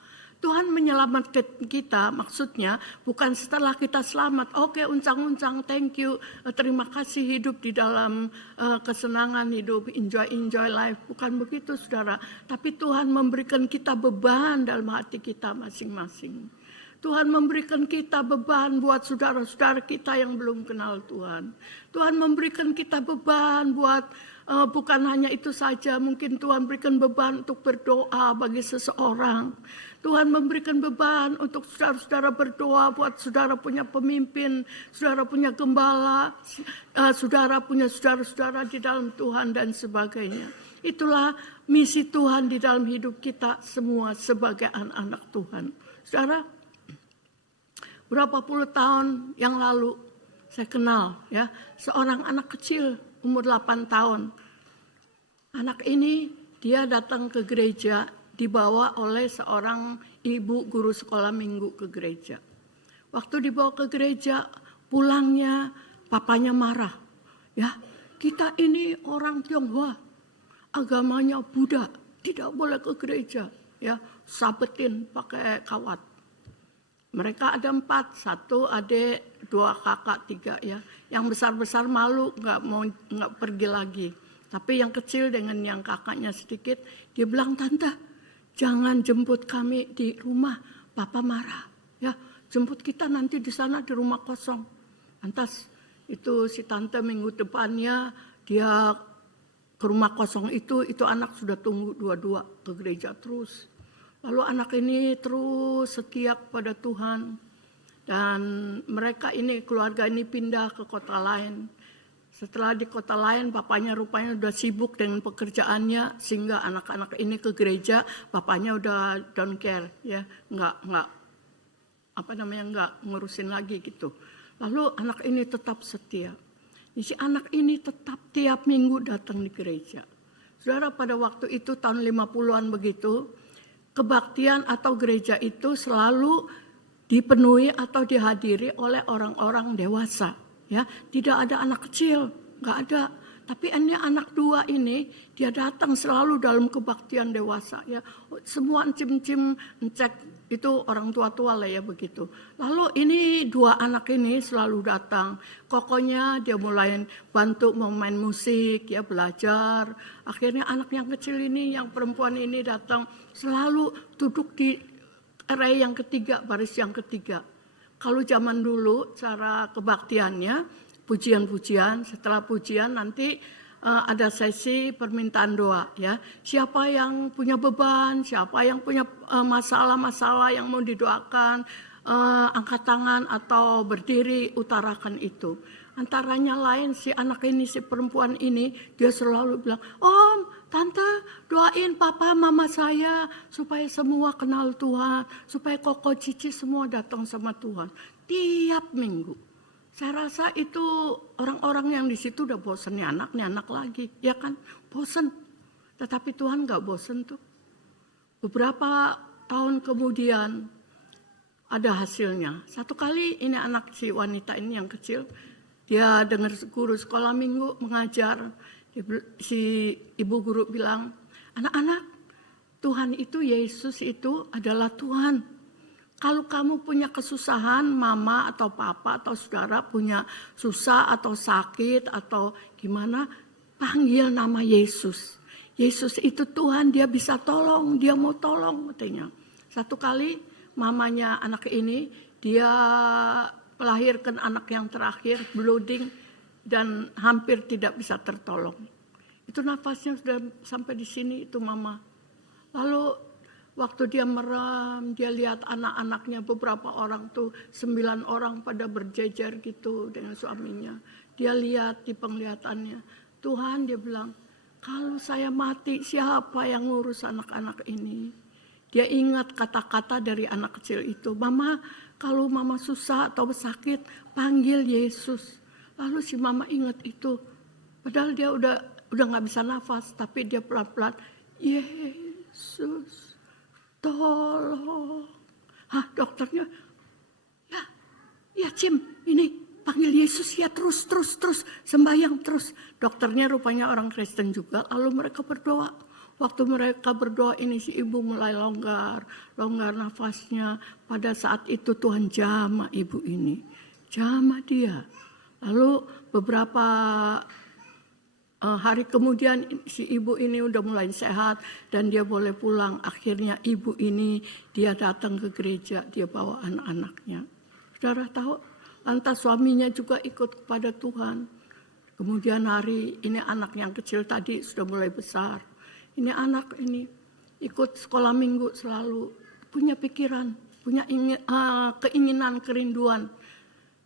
Tuhan menyelamatkan kita, maksudnya bukan setelah kita selamat, oke, uncang-uncang, thank you, terima kasih hidup di dalam kesenangan hidup, enjoy life. Bukan begitu saudara, tapi Tuhan memberikan kita beban dalam hati kita masing-masing. Tuhan memberikan kita beban buat saudara-saudara kita yang belum kenal Tuhan. Tuhan memberikan kita beban buat, bukan hanya itu saja, mungkin Tuhan berikan beban untuk berdoa bagi seseorang. Tuhan memberikan beban untuk saudara-saudara berdoa buat saudara punya pemimpin, saudara punya gembala, saudara punya saudara-saudara di dalam Tuhan dan sebagainya. Itulah misi Tuhan di dalam hidup kita semua sebagai anak-anak Tuhan. Saudara, berapa puluh tahun yang lalu saya kenal ya seorang anak kecil umur 8 tahun. Anak ini dia datang ke gereja. dibawa oleh seorang ibu guru sekolah minggu ke gereja. Waktu dibawa ke gereja, pulangnya papanya marah. Ya, kita ini orang Tionghoa, agamanya Buddha, tidak boleh ke gereja. Ya, sabetin pakai kawat. Mereka ada 4, 1 adik, 2 kakak, 3 ya. Yang besar-besar malu nggak pergi lagi. Tapi yang kecil dengan yang kakaknya sedikit, dia bilang, "Tante, jangan jemput kami di rumah, Papa marah. Ya, jemput kita nanti di sana di rumah kosong." Lantas itu si tante minggu depannya dia ke rumah kosong itu anak sudah tunggu 2-2 ke gereja terus. Lalu anak ini terus setia kepada Tuhan. Dan mereka ini, keluarga ini pindah ke kota lain. Setelah di kota lain, papanya rupanya udah sibuk dengan pekerjaannya, sehingga anak-anak ini ke gereja, papanya udah don't care, ya, nggak ngurusin lagi gitu. Lalu anak ini tetap setia. Si anak ini tetap tiap minggu datang di gereja. Saudara, pada waktu itu tahun 50-an begitu, kebaktian atau gereja itu selalu dipenuhi atau dihadiri oleh orang-orang dewasa. Ya, tidak ada anak kecil, nggak ada. Tapi ini anak 2 ini dia datang selalu dalam kebaktian dewasa. Ya, semua encim-encim ngecek itu orang tua-tua lah ya begitu. Lalu ini 2 anak ini selalu datang. Kokonya dia mulai bantu memain musik, ya belajar. Akhirnya anak yang kecil ini, yang perempuan ini datang selalu duduk di area yang ketiga, baris yang ketiga. Kalau zaman dulu cara kebaktiannya pujian-pujian, setelah pujian nanti ada sesi permintaan doa ya. Siapa yang punya beban, siapa yang punya masalah-masalah yang mau didoakan, angkat tangan atau berdiri utarakan itu. Antaranya lain si anak ini, si perempuan ini, dia selalu bilang, "Om, Tante, doain papa mama saya supaya semua kenal Tuhan, supaya koko cici semua datang sama Tuhan." Tiap minggu. Saya rasa itu orang-orang yang di situ udah bosan nih anak lagi, ya kan? Bosan. Tetapi Tuhan gak bosan tuh. Beberapa tahun kemudian ada hasilnya. Satu kali ini anak si wanita ini yang kecil, dia dengar guru sekolah minggu mengajar. Si ibu guru bilang, "Anak-anak, Tuhan itu, Yesus itu adalah Tuhan. Kalau kamu punya kesusahan, mama atau papa atau saudara punya susah atau sakit atau gimana, panggil nama Yesus. Yesus itu Tuhan, dia bisa tolong, dia mau tolong," katanya. Satu kali mamanya anak ini, dia melahirkan anak yang terakhir, blooding, dan hampir tidak bisa tertolong. Itu nafasnya sudah sampai di sini, itu mama. Lalu waktu dia merem, dia lihat anak-anaknya, beberapa orang tuh, 9 orang pada berjejer gitu dengan suaminya. Dia lihat di penglihatannya, Tuhan, dia bilang, "Kalau saya mati, siapa yang ngurus anak-anak ini?" Dia ingat kata-kata dari anak kecil itu, "Mama, kalau mama susah atau sakit, panggil Yesus." Lalu si mama ingat itu. Padahal dia udah nggak bisa nafas, tapi dia pelan-pelan, "Yesus, tolong." Dokternya, ya Cim, ini panggil Yesus ya, terus sembahyang terus. Dokternya rupanya orang Kristen juga. Lalu mereka berdoa. Waktu mereka berdoa ini si ibu mulai longgar nafasnya. Pada saat itu Tuhan jamah ibu ini, jamah dia. Lalu beberapa hari kemudian si ibu ini udah mulai sehat dan dia boleh pulang. Akhirnya ibu ini dia datang ke gereja, dia bawa anak-anaknya. Saudara tahu, lantas suaminya juga ikut kepada Tuhan. Kemudian hari ini anak yang kecil tadi sudah mulai besar. Ini anak ini ikut sekolah minggu selalu, punya pikiran, punya keinginan, kerinduan.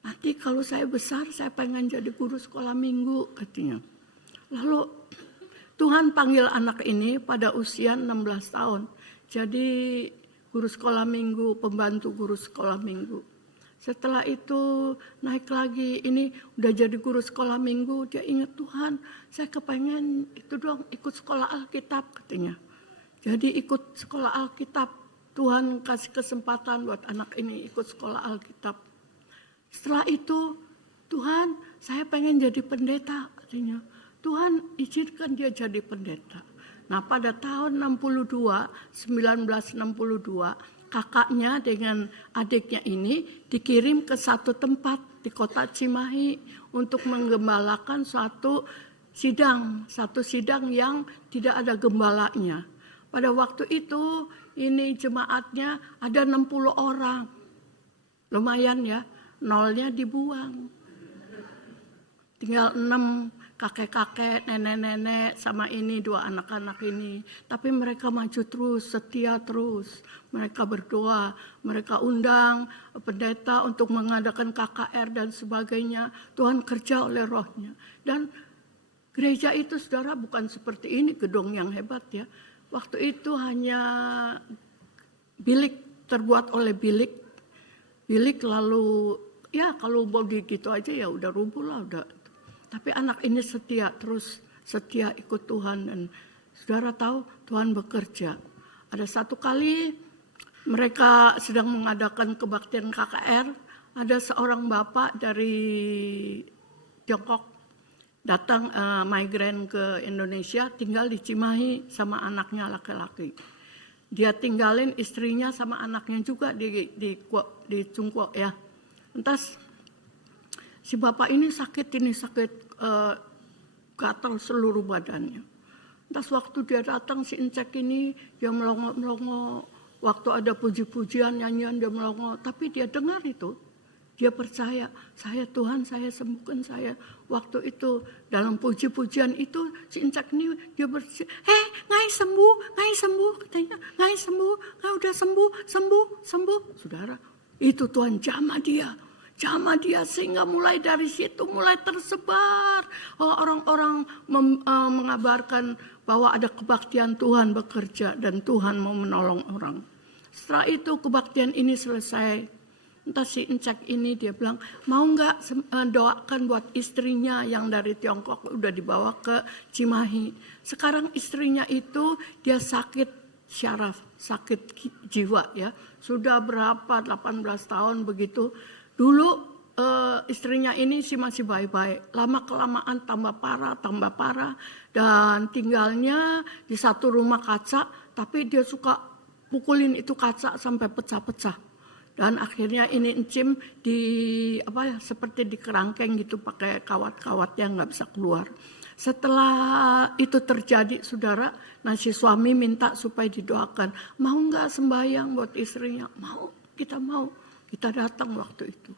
Nanti kalau saya besar, saya pengen jadi guru sekolah minggu, katanya. Lalu Tuhan panggil anak ini pada usia 16 tahun. Jadi guru sekolah minggu, pembantu guru sekolah minggu. Setelah itu naik lagi, ini udah jadi guru sekolah minggu. Dia ingat, Tuhan, saya kepengen itu dong ikut sekolah Alkitab, katanya. Jadi ikut sekolah Alkitab. Tuhan kasih kesempatan buat anak ini ikut sekolah Alkitab. Setelah itu, Tuhan, saya pengen jadi pendeta katanya. Tuhan izinkan dia jadi pendeta. Nah, pada tahun 1962, kakaknya dengan adiknya ini dikirim ke satu tempat di kota Cimahi untuk menggembalakan satu sidang yang tidak ada gembalanya. Pada waktu itu ini jemaatnya ada 60 orang. Lumayan ya, nolnya dibuang. Tinggal 6 kakek-kakek, nenek-nenek sama ini 2 anak-anak ini. Tapi mereka maju terus, setia terus. Mereka berdoa, mereka undang pendeta untuk mengadakan KKR dan sebagainya. Tuhan kerja oleh rohnya. Dan gereja itu saudara bukan seperti ini, gedung yang hebat ya. Waktu itu hanya bilik, terbuat oleh bilik. Bilik lalu ya kalau bodi gitu aja ya udah rubuh lah udah. Tapi anak ini setia terus, setia ikut Tuhan. Dan saudara tahu Tuhan bekerja. Ada satu kali mereka sedang mengadakan kebaktian KKR. Ada seorang bapak dari Tiongkok datang migran ke Indonesia, tinggal di Cimahi sama anaknya laki-laki. Dia tinggalin istrinya sama anaknya juga di Cungkuo ya. Entas si bapak ini sakit gatal seluruh badannya. Entas waktu dia datang si Encek ini dia melongo-melongo. Waktu ada puji-pujian, nyanyian dia melongo. Tapi dia dengar itu. Dia percaya, saya Tuhan, saya sembuhkan saya. Waktu itu dalam puji-pujian itu si Encek ini dia bersih. Ngai sembuh katanya. Ngai sembuh, ngai udah sembuh. Saudara, itu Tuhan jamah dia sehingga mulai dari situ mulai tersebar. Orang-orang mengabarkan bahwa ada kebaktian Tuhan bekerja dan Tuhan mau menolong orang. Setelah itu kebaktian ini selesai. Entah si Encek ini dia bilang, mau nggak doakan buat istrinya yang dari Tiongkok udah dibawa ke Cimahi. Sekarang istrinya itu dia sakit syaraf, sakit jiwa ya. Sudah berapa, 18 tahun begitu. Dulu istrinya ini sih masih baik-baik. Lama-kelamaan tambah parah. Dan tinggalnya di satu rumah kaca, tapi dia suka pukulin itu kaca sampai pecah-pecah. Dan akhirnya ini encim seperti di kerangkeng gitu pakai kawat-kawatnya nggak bisa keluar. Setelah itu terjadi saudara, si suami minta supaya didoakan. Mau nggak sembahyang buat istrinya? Mau, kita datang waktu itu.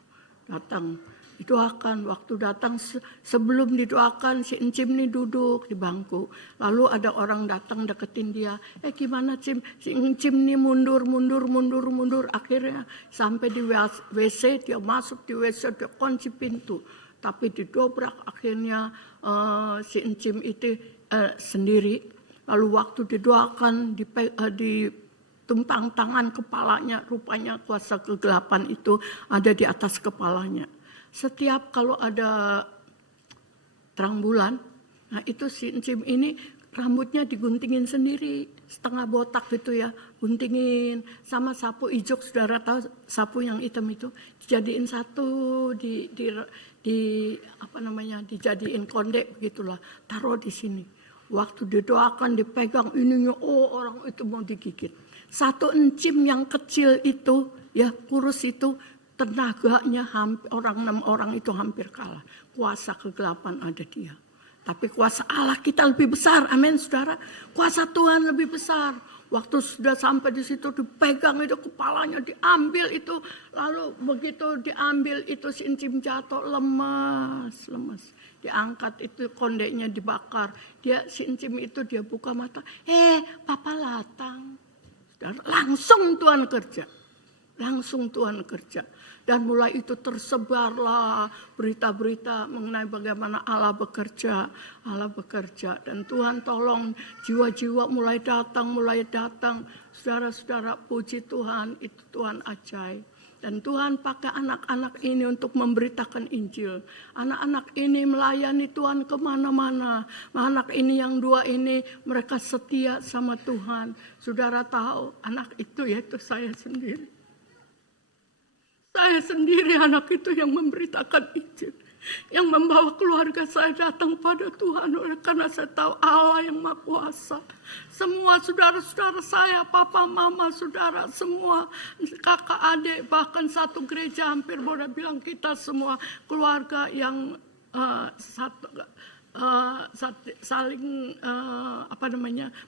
Didoakan, waktu datang sebelum didoakan si Encim ini duduk di bangku. Lalu ada orang datang deketin dia. Gimana Cim? Si Encim ini mundur. Akhirnya sampai di WC, dia masuk di WC, dia kunci pintu. Tapi didobrak akhirnya si Encim itu sendiri. Lalu waktu didoakan, ditumpang tangan kepalanya, rupanya kuasa kegelapan itu ada di atas kepalanya. Setiap kalau ada terang bulan, nah itu si Encim ini rambutnya diguntingin sendiri, setengah botak gitu ya, guntingin sama sapu ijuk, saudara tahu sapu yang hitam itu, dijadiin satu dijadiin kondek begitulah, taruh di sini. Waktu didoakan dipegang ininya, orang itu mau digigit. Satu Encim yang kecil itu, ya kurus itu, tenaganya enam orang itu hampir kalah. Kuasa kegelapan ada dia. Tapi kuasa Allah kita lebih besar. Amin saudara. Kuasa Tuhan lebih besar. Waktu sudah sampai di situ dipegang itu kepalanya, diambil itu. Lalu begitu diambil itu si Encim jatuh lemas. Diangkat itu kondeknya dibakar. Si Encim itu dia buka mata. Papa latang. Saudara, langsung Tuhan kerja. Dan mulai itu tersebarlah berita-berita mengenai bagaimana Allah bekerja. Dan Tuhan tolong jiwa-jiwa mulai datang. Saudara-saudara puji Tuhan, itu Tuhan ajaib. Dan Tuhan pakai anak-anak ini untuk memberitakan Injil. Anak-anak ini melayani Tuhan kemana-mana. Anak ini yang dua ini mereka setia sama Tuhan. Saudara tahu anak itu yaitu saya sendiri. Saya sendiri anak itu yang memberitakan Injil. Yang membawa keluarga saya datang pada Tuhan oleh karena saya tahu Allah yang Maha Kuasa. Semua saudara-saudara saya, papa, mama, saudara, semua kakak, adik, bahkan satu gereja hampir boleh bilang kita semua keluarga yang saling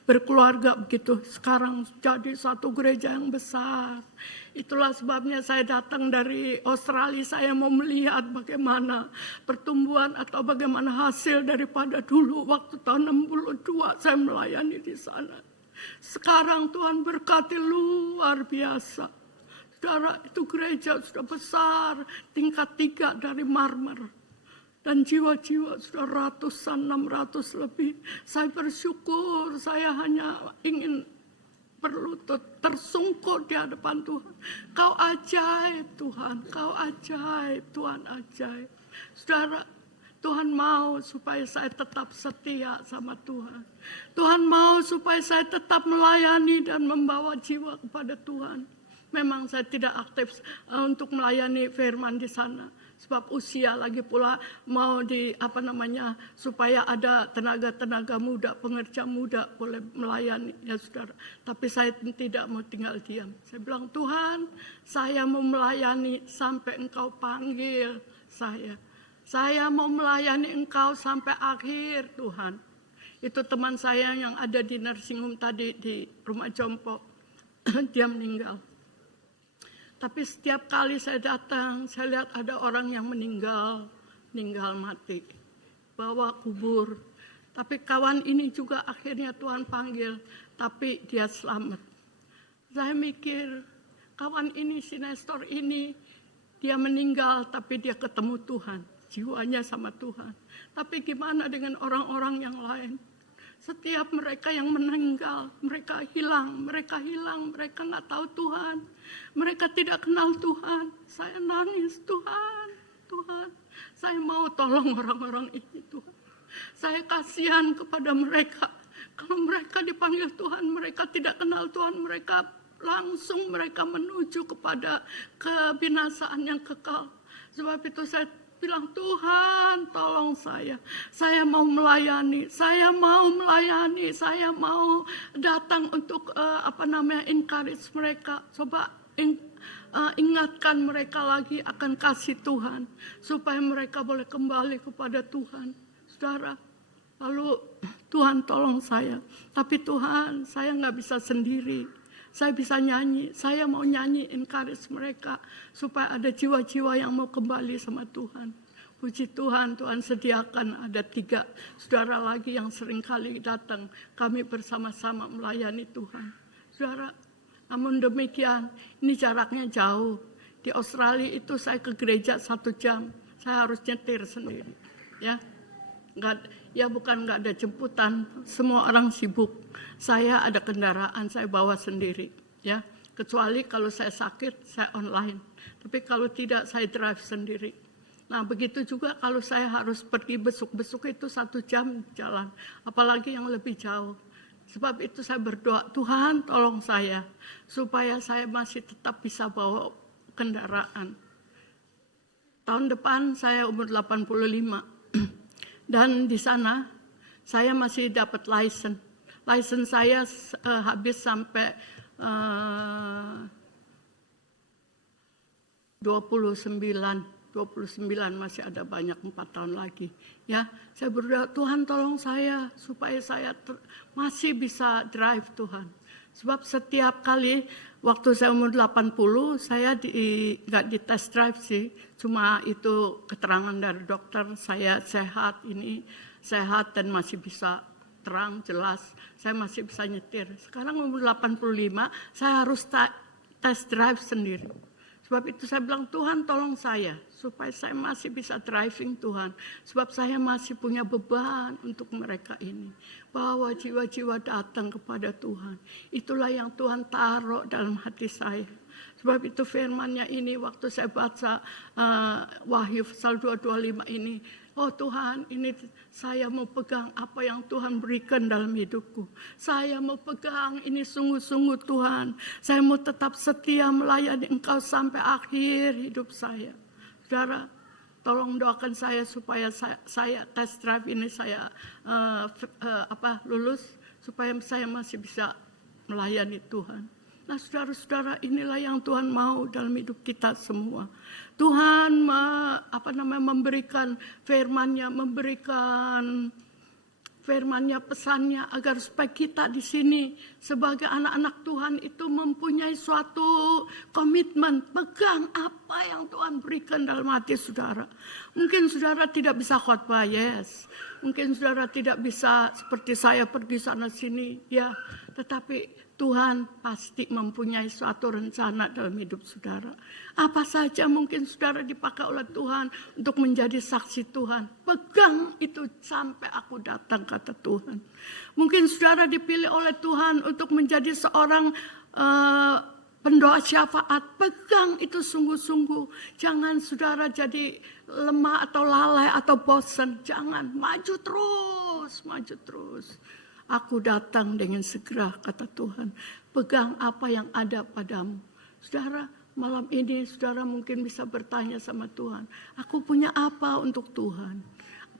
berkeluarga begitu. Sekarang jadi satu gereja yang besar. Itulah sebabnya saya datang dari Australia, saya mau melihat bagaimana pertumbuhan atau bagaimana hasil daripada dulu waktu tahun 62 saya melayani di sana. Sekarang Tuhan berkati luar biasa. Saudara, itu gereja sudah besar, tingkat 3 dari marmer. Dan jiwa-jiwa sudah ratusan, 600 lebih. Saya bersyukur, saya hanya ingin berlutut, tersungkur di hadapan Tuhan. Kau ajaib Tuhan, Kau ajaib, Tuhan ajaib. Saudara, Tuhan mau supaya saya tetap setia sama Tuhan. Tuhan mau supaya saya tetap melayani dan membawa jiwa kepada Tuhan. Memang saya tidak aktif untuk melayani firman di sana. Sebab usia lagi pula mau supaya ada tenaga-tenaga muda, pengerja muda boleh melayani ya saudara. Tapi saya tidak mau tinggal diam. Saya bilang Tuhan, saya mau melayani sampai Engkau panggil saya. Saya mau melayani Engkau sampai akhir Tuhan. Itu teman saya yang ada di nursing home tadi di rumah jompo. Dia meninggal. Tapi setiap kali saya datang, saya lihat ada orang yang meninggal mati, bawa kubur. Tapi kawan ini juga akhirnya Tuhan panggil, tapi dia selamat. Saya mikir, kawan ini, si Nestor ini, dia meninggal tapi dia ketemu Tuhan, jiwanya sama Tuhan. Tapi gimana dengan orang-orang yang lain? Setiap mereka yang meninggal, mereka hilang, mereka nggak tahu Tuhan. Mereka tidak kenal Tuhan. Saya nangis, Tuhan, saya mau tolong orang-orang ini, Tuhan. Saya kasihan kepada mereka. Kalau mereka dipanggil Tuhan, mereka tidak kenal Tuhan, mereka menuju kepada kebinasaan yang kekal. Sebab itu saya bilang, Tuhan tolong saya mau melayani, saya mau datang untuk encourage mereka, coba ingatkan mereka lagi akan kasih Tuhan, supaya mereka boleh kembali kepada Tuhan. Saudara, lalu Tuhan tolong saya, tapi Tuhan saya nggak bisa sendiri. Saya bisa nyanyi, saya mau nyanyi encourage mereka supaya ada jiwa-jiwa yang mau kembali sama Tuhan. Puji Tuhan, Tuhan sediakan ada 3 saudara lagi yang sering kali datang. Kami bersama-sama melayani Tuhan. Saudara, namun demikian ini jaraknya jauh. Di Australia itu saya ke gereja 1 jam, saya harus nyetir sendiri. Bukan nggak ada jemputan, semua orang sibuk. Saya ada kendaraan, saya bawa sendiri, ya. Kecuali kalau saya sakit, saya online. Tapi kalau tidak, saya drive sendiri. Nah, begitu juga kalau saya harus pergi besuk-besuk itu 1 jam jalan, apalagi yang lebih jauh. Sebab itu saya berdoa, Tuhan tolong saya, supaya saya masih tetap bisa bawa kendaraan. Tahun depan saya umur 85. Dan di sana saya masih dapat license. License saya habis sampai 29 masih ada banyak 4 tahun lagi. Ya, saya berdoa Tuhan tolong saya supaya saya masih bisa drive Tuhan. Sebab setiap kali waktu saya umur 80 saya nggak di test drive sih, cuma itu keterangan dari dokter saya sehat dan masih bisa terang jelas, saya masih bisa nyetir. Sekarang umur 85 saya harus test drive sendiri. Sebab itu saya bilang, Tuhan tolong saya, supaya saya masih bisa driving Tuhan. Sebab saya masih punya beban untuk mereka ini. Bahwa jiwa-jiwa datang kepada Tuhan. Itulah yang Tuhan taruh dalam hati saya. Sebab itu firman-Nya ini waktu saya baca Wahyu pasal 2:25 ini, oh Tuhan, ini saya mau pegang apa yang Tuhan berikan dalam hidupku. Saya mau pegang ini sungguh-sungguh Tuhan. Saya mau tetap setia melayani Engkau sampai akhir hidup saya. Saudara, tolong doakan saya supaya saya test drive ini saya lulus, supaya saya masih bisa melayani Tuhan. Nah, saudara-saudara, inilah yang Tuhan mau dalam hidup kita semua. Tuhan memberikan firman-Nya, pesannya agar supaya kita di sini sebagai anak-anak Tuhan itu mempunyai suatu komitmen, pegang apa yang Tuhan berikan dalam hati saudara. Mungkin saudara tidak bisa khotbah, yes. Mungkin saudara tidak bisa seperti saya pergi sana sini, ya. Tetapi Tuhan pasti mempunyai suatu rencana dalam hidup saudara. Apa saja mungkin saudara dipakai oleh Tuhan untuk menjadi saksi Tuhan. Pegang itu sampai aku datang, kata Tuhan. Mungkin saudara dipilih oleh Tuhan untuk menjadi seorang pendoa syafaat. Pegang itu sungguh-sungguh. Jangan saudara jadi lemah atau lalai atau bosan. Jangan, maju terus. Aku datang dengan segera, kata Tuhan. Pegang apa yang ada padamu. Saudara, malam ini saudara mungkin bisa bertanya sama Tuhan. Aku punya apa untuk Tuhan?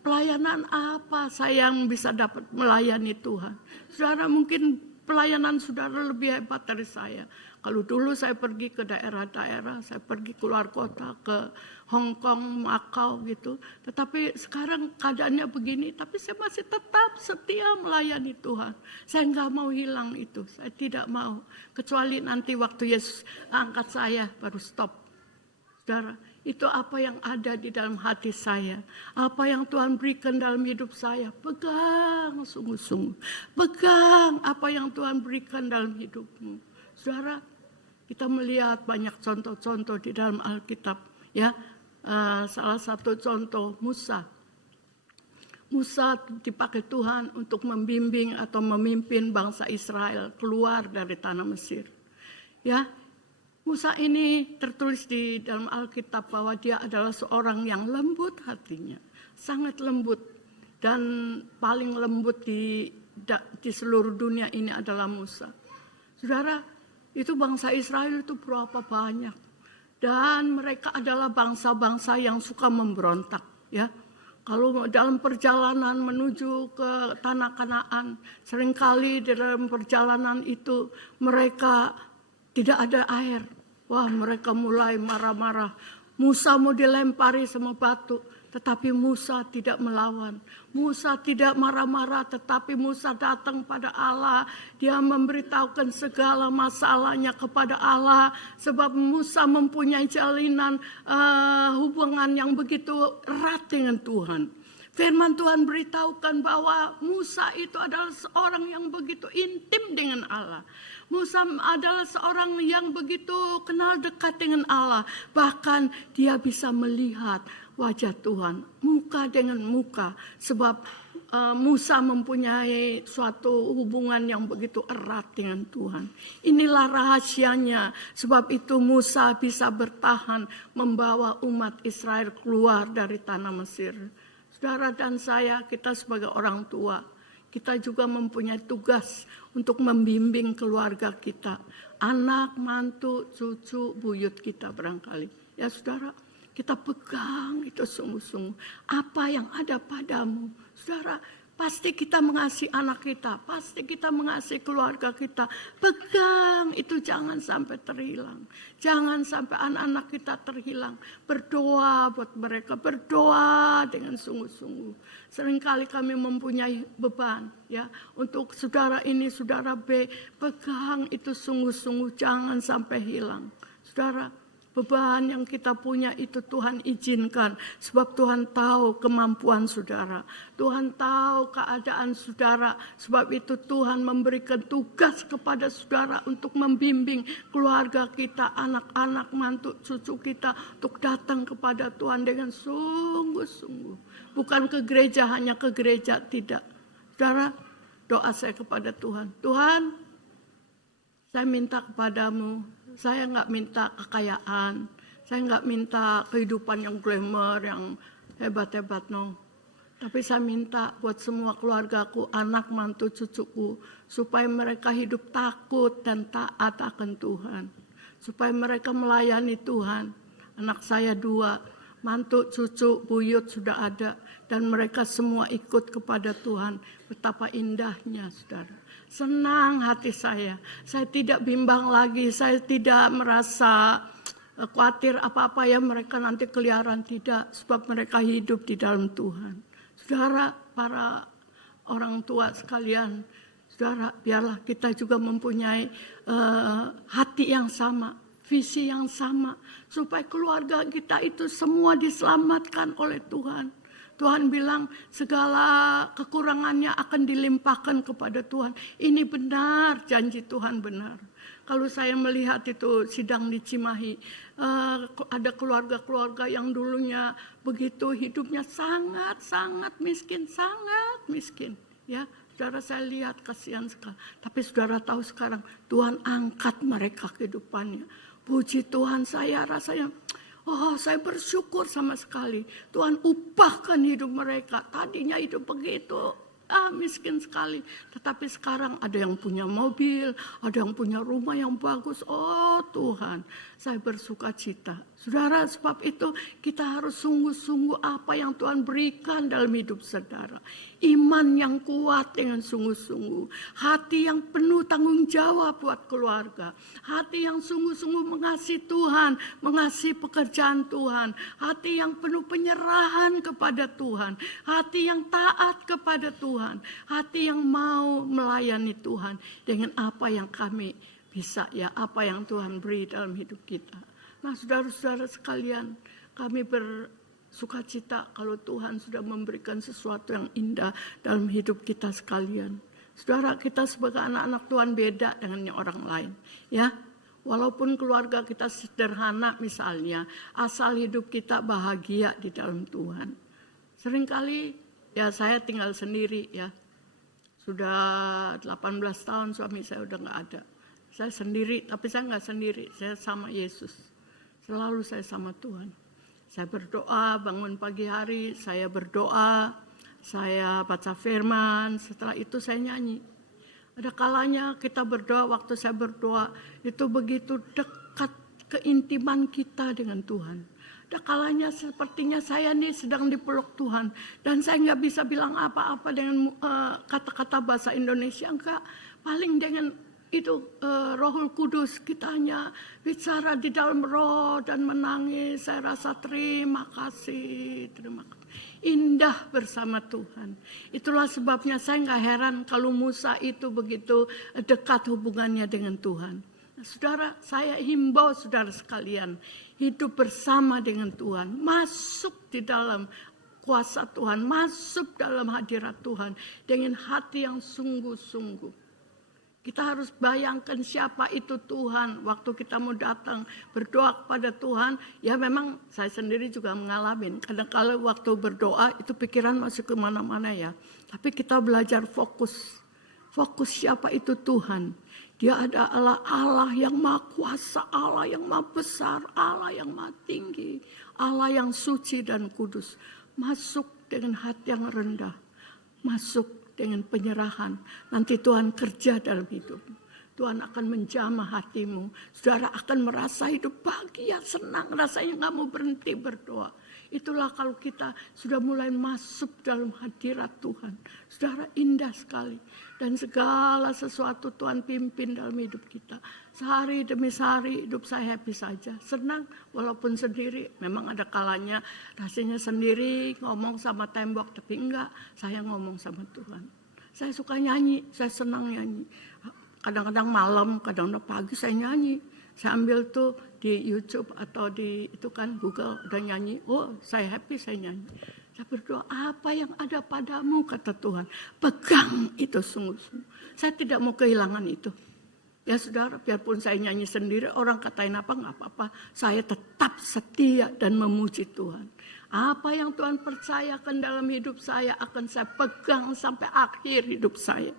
Pelayanan apa saya yang bisa dapat melayani Tuhan? Saudara, mungkin pelayanan saudara lebih hebat dari saya. Kalau dulu saya pergi ke daerah-daerah, saya pergi keluar kota, ke Hong Kong, Macau gitu. Tetapi sekarang keadaannya begini, tapi saya masih tetap setia melayani Tuhan. Saya nggak mau hilang itu, saya tidak mau. Kecuali nanti waktu Yesus angkat saya, baru stop. Saudara, itu apa yang ada di dalam hati saya. Apa yang Tuhan berikan dalam hidup saya. Pegang sungguh-sungguh. Pegang apa yang Tuhan berikan dalam hidupmu. Saudara, kita melihat banyak contoh-contoh di dalam Alkitab. Ya, salah satu contoh Musa. Musa dipakai Tuhan untuk membimbing atau memimpin bangsa Israel keluar dari tanah Mesir. Ya, Musa ini tertulis di dalam Alkitab bahwa dia adalah seorang yang lembut hatinya, sangat lembut, dan paling lembut di seluruh dunia ini adalah Musa. Saudara, itu bangsa Israel itu berapa banyak, dan mereka adalah bangsa-bangsa yang suka memberontak. Ya, kalau dalam perjalanan menuju ke tanah Kanaan, seringkali dalam perjalanan itu mereka tidak ada air. Wah, mereka mulai marah-marah. Musa mau dilempari sama batu, tetapi Musa tidak melawan. Musa tidak marah-marah, tetapi Musa datang pada Allah. Dia memberitahukan segala masalahnya kepada Allah. Sebab Musa mempunyai jalinan hubungan yang begitu erat dengan Tuhan. Firman Tuhan beritahukan bahwa Musa itu adalah seorang yang begitu intim dengan Allah. Musa adalah seorang yang begitu kenal dekat dengan Allah. Bahkan dia bisa melihat wajah Tuhan, muka dengan muka. Sebab Musa mempunyai suatu hubungan yang begitu erat dengan Tuhan. Inilah rahasianya. Sebab itu Musa bisa bertahan membawa umat Israel keluar dari tanah Mesir. Saudara dan saya, kita sebagai orang tua, kita juga mempunyai tugas untuk membimbing keluarga kita. Anak, mantu, cucu, buyut kita barangkali. Ya saudara, kita pegang itu sungguh-sungguh. Apa yang ada padamu. Saudara, pasti kita mengasihi anak kita. Pasti kita mengasihi keluarga kita. Pegang itu, jangan sampai terhilang. Jangan sampai anak-anak kita terhilang. Berdoa buat mereka. Berdoa dengan sungguh-sungguh. Seringkali kami mempunyai beban. Ya, untuk saudara ini, saudara B. Pegang itu sungguh-sungguh. Jangan sampai hilang. Saudara, beban yang kita punya itu Tuhan izinkan. Sebab Tuhan tahu kemampuan saudara. Tuhan tahu keadaan saudara. Sebab itu Tuhan memberikan tugas kepada saudara untuk membimbing keluarga kita, anak-anak, mantu, cucu kita. Untuk datang kepada Tuhan dengan sungguh-sungguh. Bukan ke gereja, hanya ke gereja, tidak. Saudara, doa saya kepada Tuhan. Tuhan, saya minta kepadamu, Saya nggak minta kekayaan, saya nggak minta kehidupan yang glamour, yang hebat-hebat, no. Tapi saya minta buat semua keluargaku, anak, mantu, cucuku, supaya mereka hidup takut dan taat akan Tuhan. Supaya mereka melayani Tuhan. Anak saya 2, mantu, cucu, buyut sudah ada. Dan mereka semua ikut kepada Tuhan. Betapa indahnya, saudara. Senang hati saya. Saya tidak bimbang lagi, saya tidak merasa khawatir apa-apa ya mereka nanti keliaran, tidak. Sebab mereka hidup di dalam Tuhan. Saudara, para orang tua sekalian, saudara, biarlah kita juga mempunyai hati yang sama, visi yang sama, supaya keluarga kita itu semua diselamatkan oleh Tuhan. Tuhan bilang segala kekurangannya akan dilimpahkan kepada Tuhan. Ini benar, janji Tuhan benar. Kalau saya melihat itu sidang di Cimahi, ada keluarga-keluarga yang dulunya begitu hidupnya sangat miskin, ya. Saudara, saya lihat kasihan sekali. Tapi saudara tahu sekarang Tuhan angkat mereka kehidupannya. Puji Tuhan, saya rasanya, saya bersyukur sama sekali. Tuhan ubahkan hidup mereka. Tadinya hidup begitu, miskin sekali. Tetapi sekarang ada yang punya mobil, ada yang punya rumah yang bagus. Oh Tuhan, saya bersuka cita. Saudara, sebab itu kita harus sungguh-sungguh apa yang Tuhan berikan dalam hidup saudara. Iman yang kuat dengan sungguh-sungguh. Hati yang penuh tanggung jawab buat keluarga. Hati yang sungguh-sungguh mengasihi Tuhan, mengasihi pekerjaan Tuhan. Hati yang penuh penyerahan kepada Tuhan. Hati yang taat kepada Tuhan. Hati yang mau melayani Tuhan dengan apa yang kami bisa, ya, apa yang Tuhan beri dalam hidup kita. Nah, saudara-saudara sekalian, kami bersukacita kalau Tuhan sudah memberikan sesuatu yang indah dalam hidup kita sekalian. Saudara, kita sebagai anak-anak Tuhan beda dengan yang orang lain, ya. Walaupun keluarga kita sederhana misalnya, asal hidup kita bahagia di dalam Tuhan. Seringkali, ya, saya tinggal sendiri, ya. Sudah 18 tahun suami saya udah nggak ada. Saya sendiri, tapi saya nggak sendiri, saya sama Yesus. Selalu saya sama Tuhan. Saya berdoa, bangun pagi hari, saya berdoa, saya baca firman, setelah itu saya nyanyi. Ada kalanya kita berdoa, waktu saya berdoa, itu begitu dekat keintiman kita dengan Tuhan. Ada kalanya sepertinya saya nih sedang dipeluk Tuhan. Dan saya nggak bisa bilang apa-apa dengan kata-kata bahasa Indonesia, enggak. Paling dengan itu Rohul Kudus, kita hanya bicara di dalam roh dan menangis. Saya rasa terima kasih. Indah bersama Tuhan. Itulah sebabnya saya nggak heran kalau Musa itu begitu dekat hubungannya dengan Tuhan. Nah, saudara, saya himbau saudara sekalian, hidup bersama dengan Tuhan. Masuk di dalam kuasa Tuhan, masuk dalam hadirat Tuhan dengan hati yang sungguh-sungguh. Kita harus bayangkan siapa itu Tuhan. Waktu kita mau datang berdoa kepada Tuhan, ya memang saya sendiri juga mengalami. Kadang-kadang waktu berdoa itu pikiran masih kemana-mana ya. Tapi kita belajar fokus. Fokus siapa itu Tuhan. Dia adalah Allah yang maha kuasa, Allah yang maha besar, Allah yang maha tinggi, Allah yang suci dan kudus. Masuk dengan hati yang rendah. Masuk dengan penyerahan, nanti Tuhan kerja dalam hidupmu. Tuhan akan menjamah hatimu. Saudara akan merasa hidup bahagia, senang, rasanya gak mau berhenti berdoa. Itulah kalau kita sudah mulai masuk dalam hadirat Tuhan. Saudara, indah sekali. Dan segala sesuatu Tuhan pimpin dalam hidup kita. Sehari demi sehari hidup saya happy saja. Senang walaupun sendiri. Memang ada kalanya rasanya sendiri ngomong sama tembok. Tapi enggak, saya ngomong sama Tuhan. Saya suka nyanyi, saya senang nyanyi. Kadang-kadang malam, kadang-kadang pagi saya nyanyi. Saya ambil tuh di YouTube atau di itu kan Google udah nyanyi. Oh, saya happy, saya nyanyi. Saya berdoa, apa yang ada padamu, kata Tuhan. Pegang itu sungguh-sungguh. Saya tidak mau kehilangan itu. Ya saudara, biarpun saya nyanyi sendiri, orang katain apa, nggak apa-apa. Saya tetap setia dan memuji Tuhan. Apa yang Tuhan percayakan dalam hidup saya akan saya pegang sampai akhir hidup saya.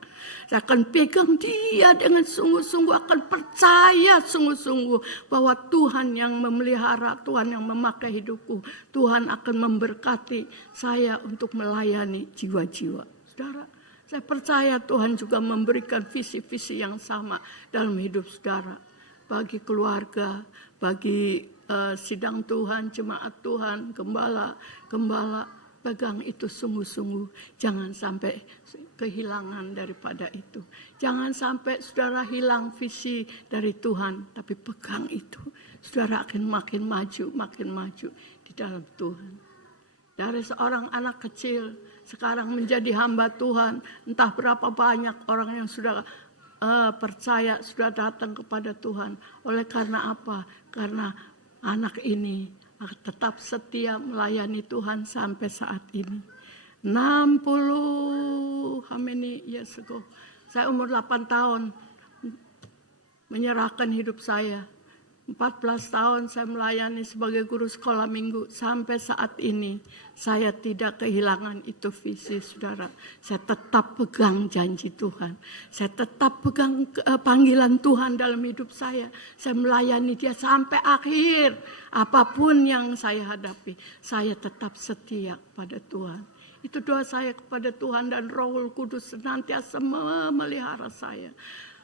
Saya akan pegang Dia dengan sungguh-sungguh, akan percaya sungguh-sungguh bahwa Tuhan yang memelihara, Tuhan yang memakai hidupku. Tuhan akan memberkati saya untuk melayani jiwa-jiwa. Saudara, saya percaya Tuhan juga memberikan visi-visi yang sama dalam hidup saudara. Bagi keluarga, bagi sidang Tuhan, jemaat Tuhan, gembala, pegang itu sungguh-sungguh. Jangan sampai kehilangan daripada itu. Jangan sampai saudara hilang visi dari Tuhan, tapi pegang itu. Saudara akan makin maju di dalam Tuhan. Dari seorang anak kecil, sekarang menjadi hamba Tuhan. Entah berapa banyak orang yang sudah percaya, sudah datang kepada Tuhan. Oleh karena apa? Karena anak ini tetap setia melayani Tuhan sampai saat ini. 60 how many years ago? Saya umur 8 tahun menyerahkan hidup saya. 14 tahun saya melayani sebagai guru sekolah minggu. Sampai saat ini saya tidak kehilangan itu visi saudara. Saya tetap pegang janji Tuhan. Saya tetap pegang panggilan Tuhan dalam hidup saya. Saya melayani Dia sampai akhir. Apapun yang saya hadapi, saya tetap setia pada Tuhan. Itu doa saya kepada Tuhan, dan Roh Kudus senantiasa memelihara saya.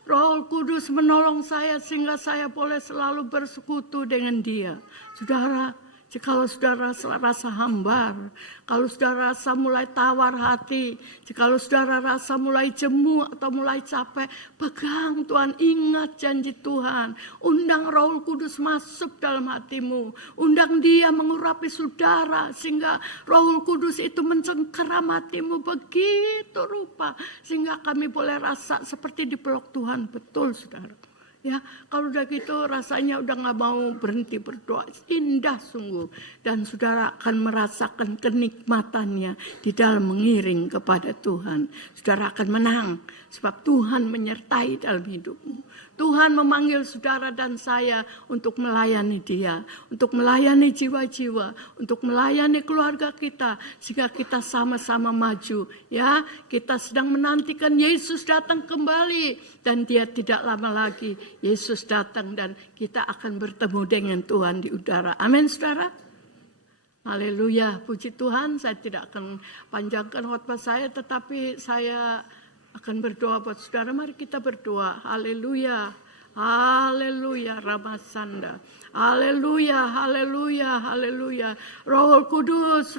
Roh Kudus menolong saya sehingga saya boleh selalu bersekutu dengan Dia. Saudara, jikalau saudara rasa hambar, kalau saudara rasa mulai tawar hati, jikalau saudara rasa mulai jemu atau mulai capek, pegang Tuhan, ingat janji Tuhan. Undang Roh Kudus masuk dalam hatimu. Undang Dia mengurapi saudara sehingga Roh Kudus itu mencengkeram hatimu begitu rupa sehingga kami boleh rasa seperti dipeluk Tuhan. Betul saudara. Ya, kalau udah gitu rasanya udah gak mau berhenti berdoa. Indah sungguh. Dan saudara akan merasakan kenikmatannya di dalam mengiring kepada Tuhan. Saudara akan menang sebab Tuhan menyertai dalam hidupmu. Tuhan memanggil saudara dan saya untuk melayani Dia, untuk melayani jiwa-jiwa, untuk melayani keluarga kita, sehingga kita sama-sama maju. Ya, kita sedang menantikan Yesus datang kembali, dan Dia tidak lama lagi. Yesus datang dan kita akan bertemu dengan Tuhan di udara. Amin, saudara. Haleluya, puji Tuhan. Saya tidak akan panjangkan khotbah saya, tetapi saya akan berdoa buat saudara. Mari kita berdoa. Haleluya. Haleluya, Ramasanda. Haleluya, haleluya, haleluya. Roh Kudus,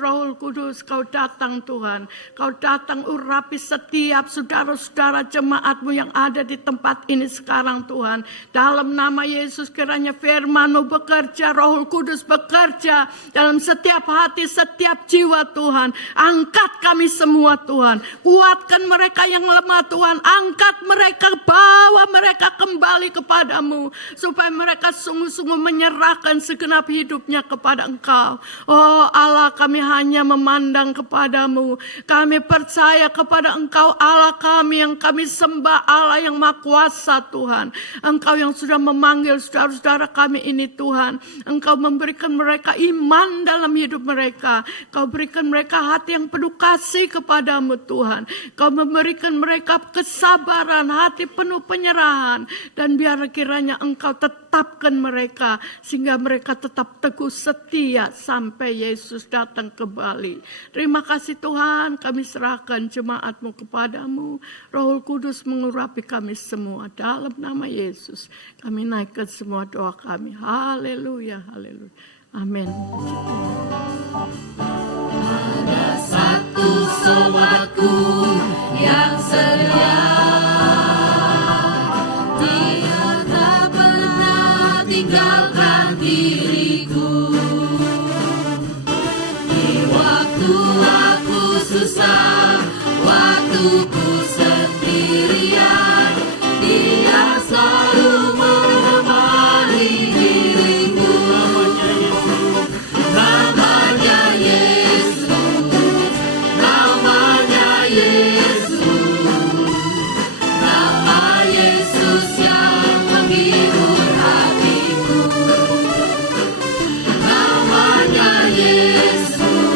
Kau datang Tuhan. Kau datang urapi setiap saudara-saudara jemaatmu yang ada di tempat ini sekarang Tuhan. Dalam nama Yesus kiranya firman-Mu bekerja, Roh Kudus bekerja dalam setiap hati, setiap jiwa Tuhan. Angkat kami semua Tuhan. Kuatkan mereka yang lemah Tuhan. Angkat mereka, bawa mereka kembali kepadamu. Supaya mereka sungguh-sungguh menyerahkan segenap hidupnya kepada Engkau. Oh Allah, kami hanya memandang kepadamu. Kami percaya kepada Engkau Allah kami yang kami sembah, Allah yang Maha Kuasa Tuhan. Engkau yang sudah memanggil saudara-saudara kami ini Tuhan. Engkau memberikan mereka iman dalam hidup mereka. Kau berikan mereka hati yang penuh kasih kepadamu Tuhan. Kau memberikan mereka kesabaran, hati penuh penyerahan. Dan biar kiranya Engkau tetapkan mereka sehingga mereka tetap teguh setia sampai Yesus datang kembali. Terima kasih Tuhan, kami serahkan jemaat-Mu kepadamu. Roh Kudus mengurapi kami semua dalam nama Yesus. Kami naikkan semua doa kami. Haleluya, haleluya. Amin. Ada satu sobatku yang setia. Tinggalkan diriku di waktu aku susah, waktu ku sendirian. Dia selalu menemani diriku. Namanya Yesus, namanya Yesus, nama Yesus yang menghibur hati. Namanya Yesus.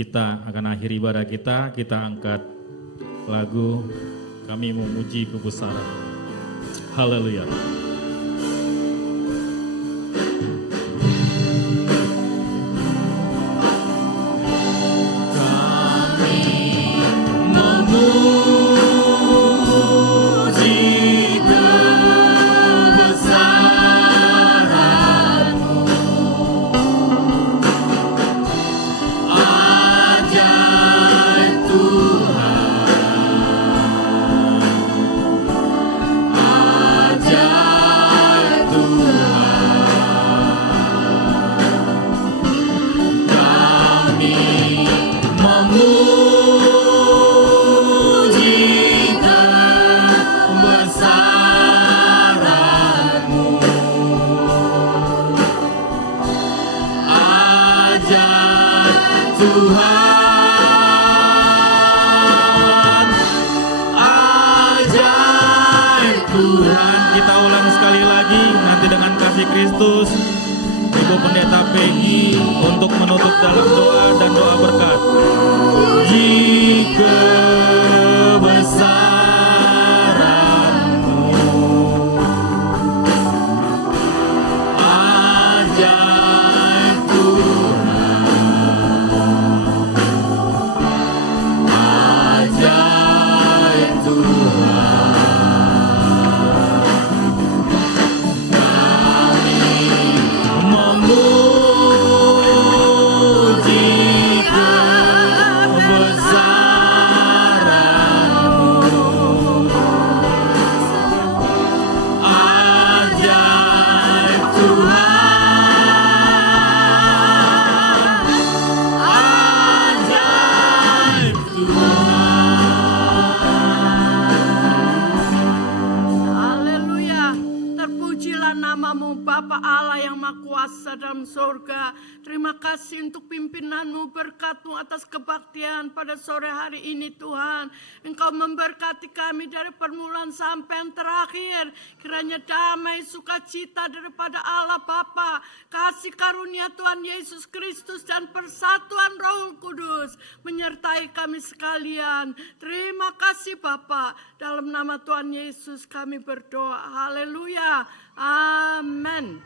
Kita akan akhiri ibadah kita angkat lagu Kami Memuji Kebesaran. Haleluya. Kita ulang sekali lagi nanti dengan kasih Kristus. Ibu Pendeta Peggy untuk menutup dalam doa dan doa berkat. Jika besaranmu ajaib Tuhan, ajaib Tuhan. Dalam surga, terima kasih untuk pimpinanmu, berkat-Mu atas kebaktian pada sore hari ini Tuhan. Engkau memberkati kami dari permulaan sampai yang terakhir. Kiranya damai sukacita daripada Allah Bapa, kasih karunia Tuhan Yesus Kristus dan persatuan Roh Kudus menyertai kami sekalian. Terima kasih Bapa, dalam nama Tuhan Yesus kami berdoa. Haleluya. Amin.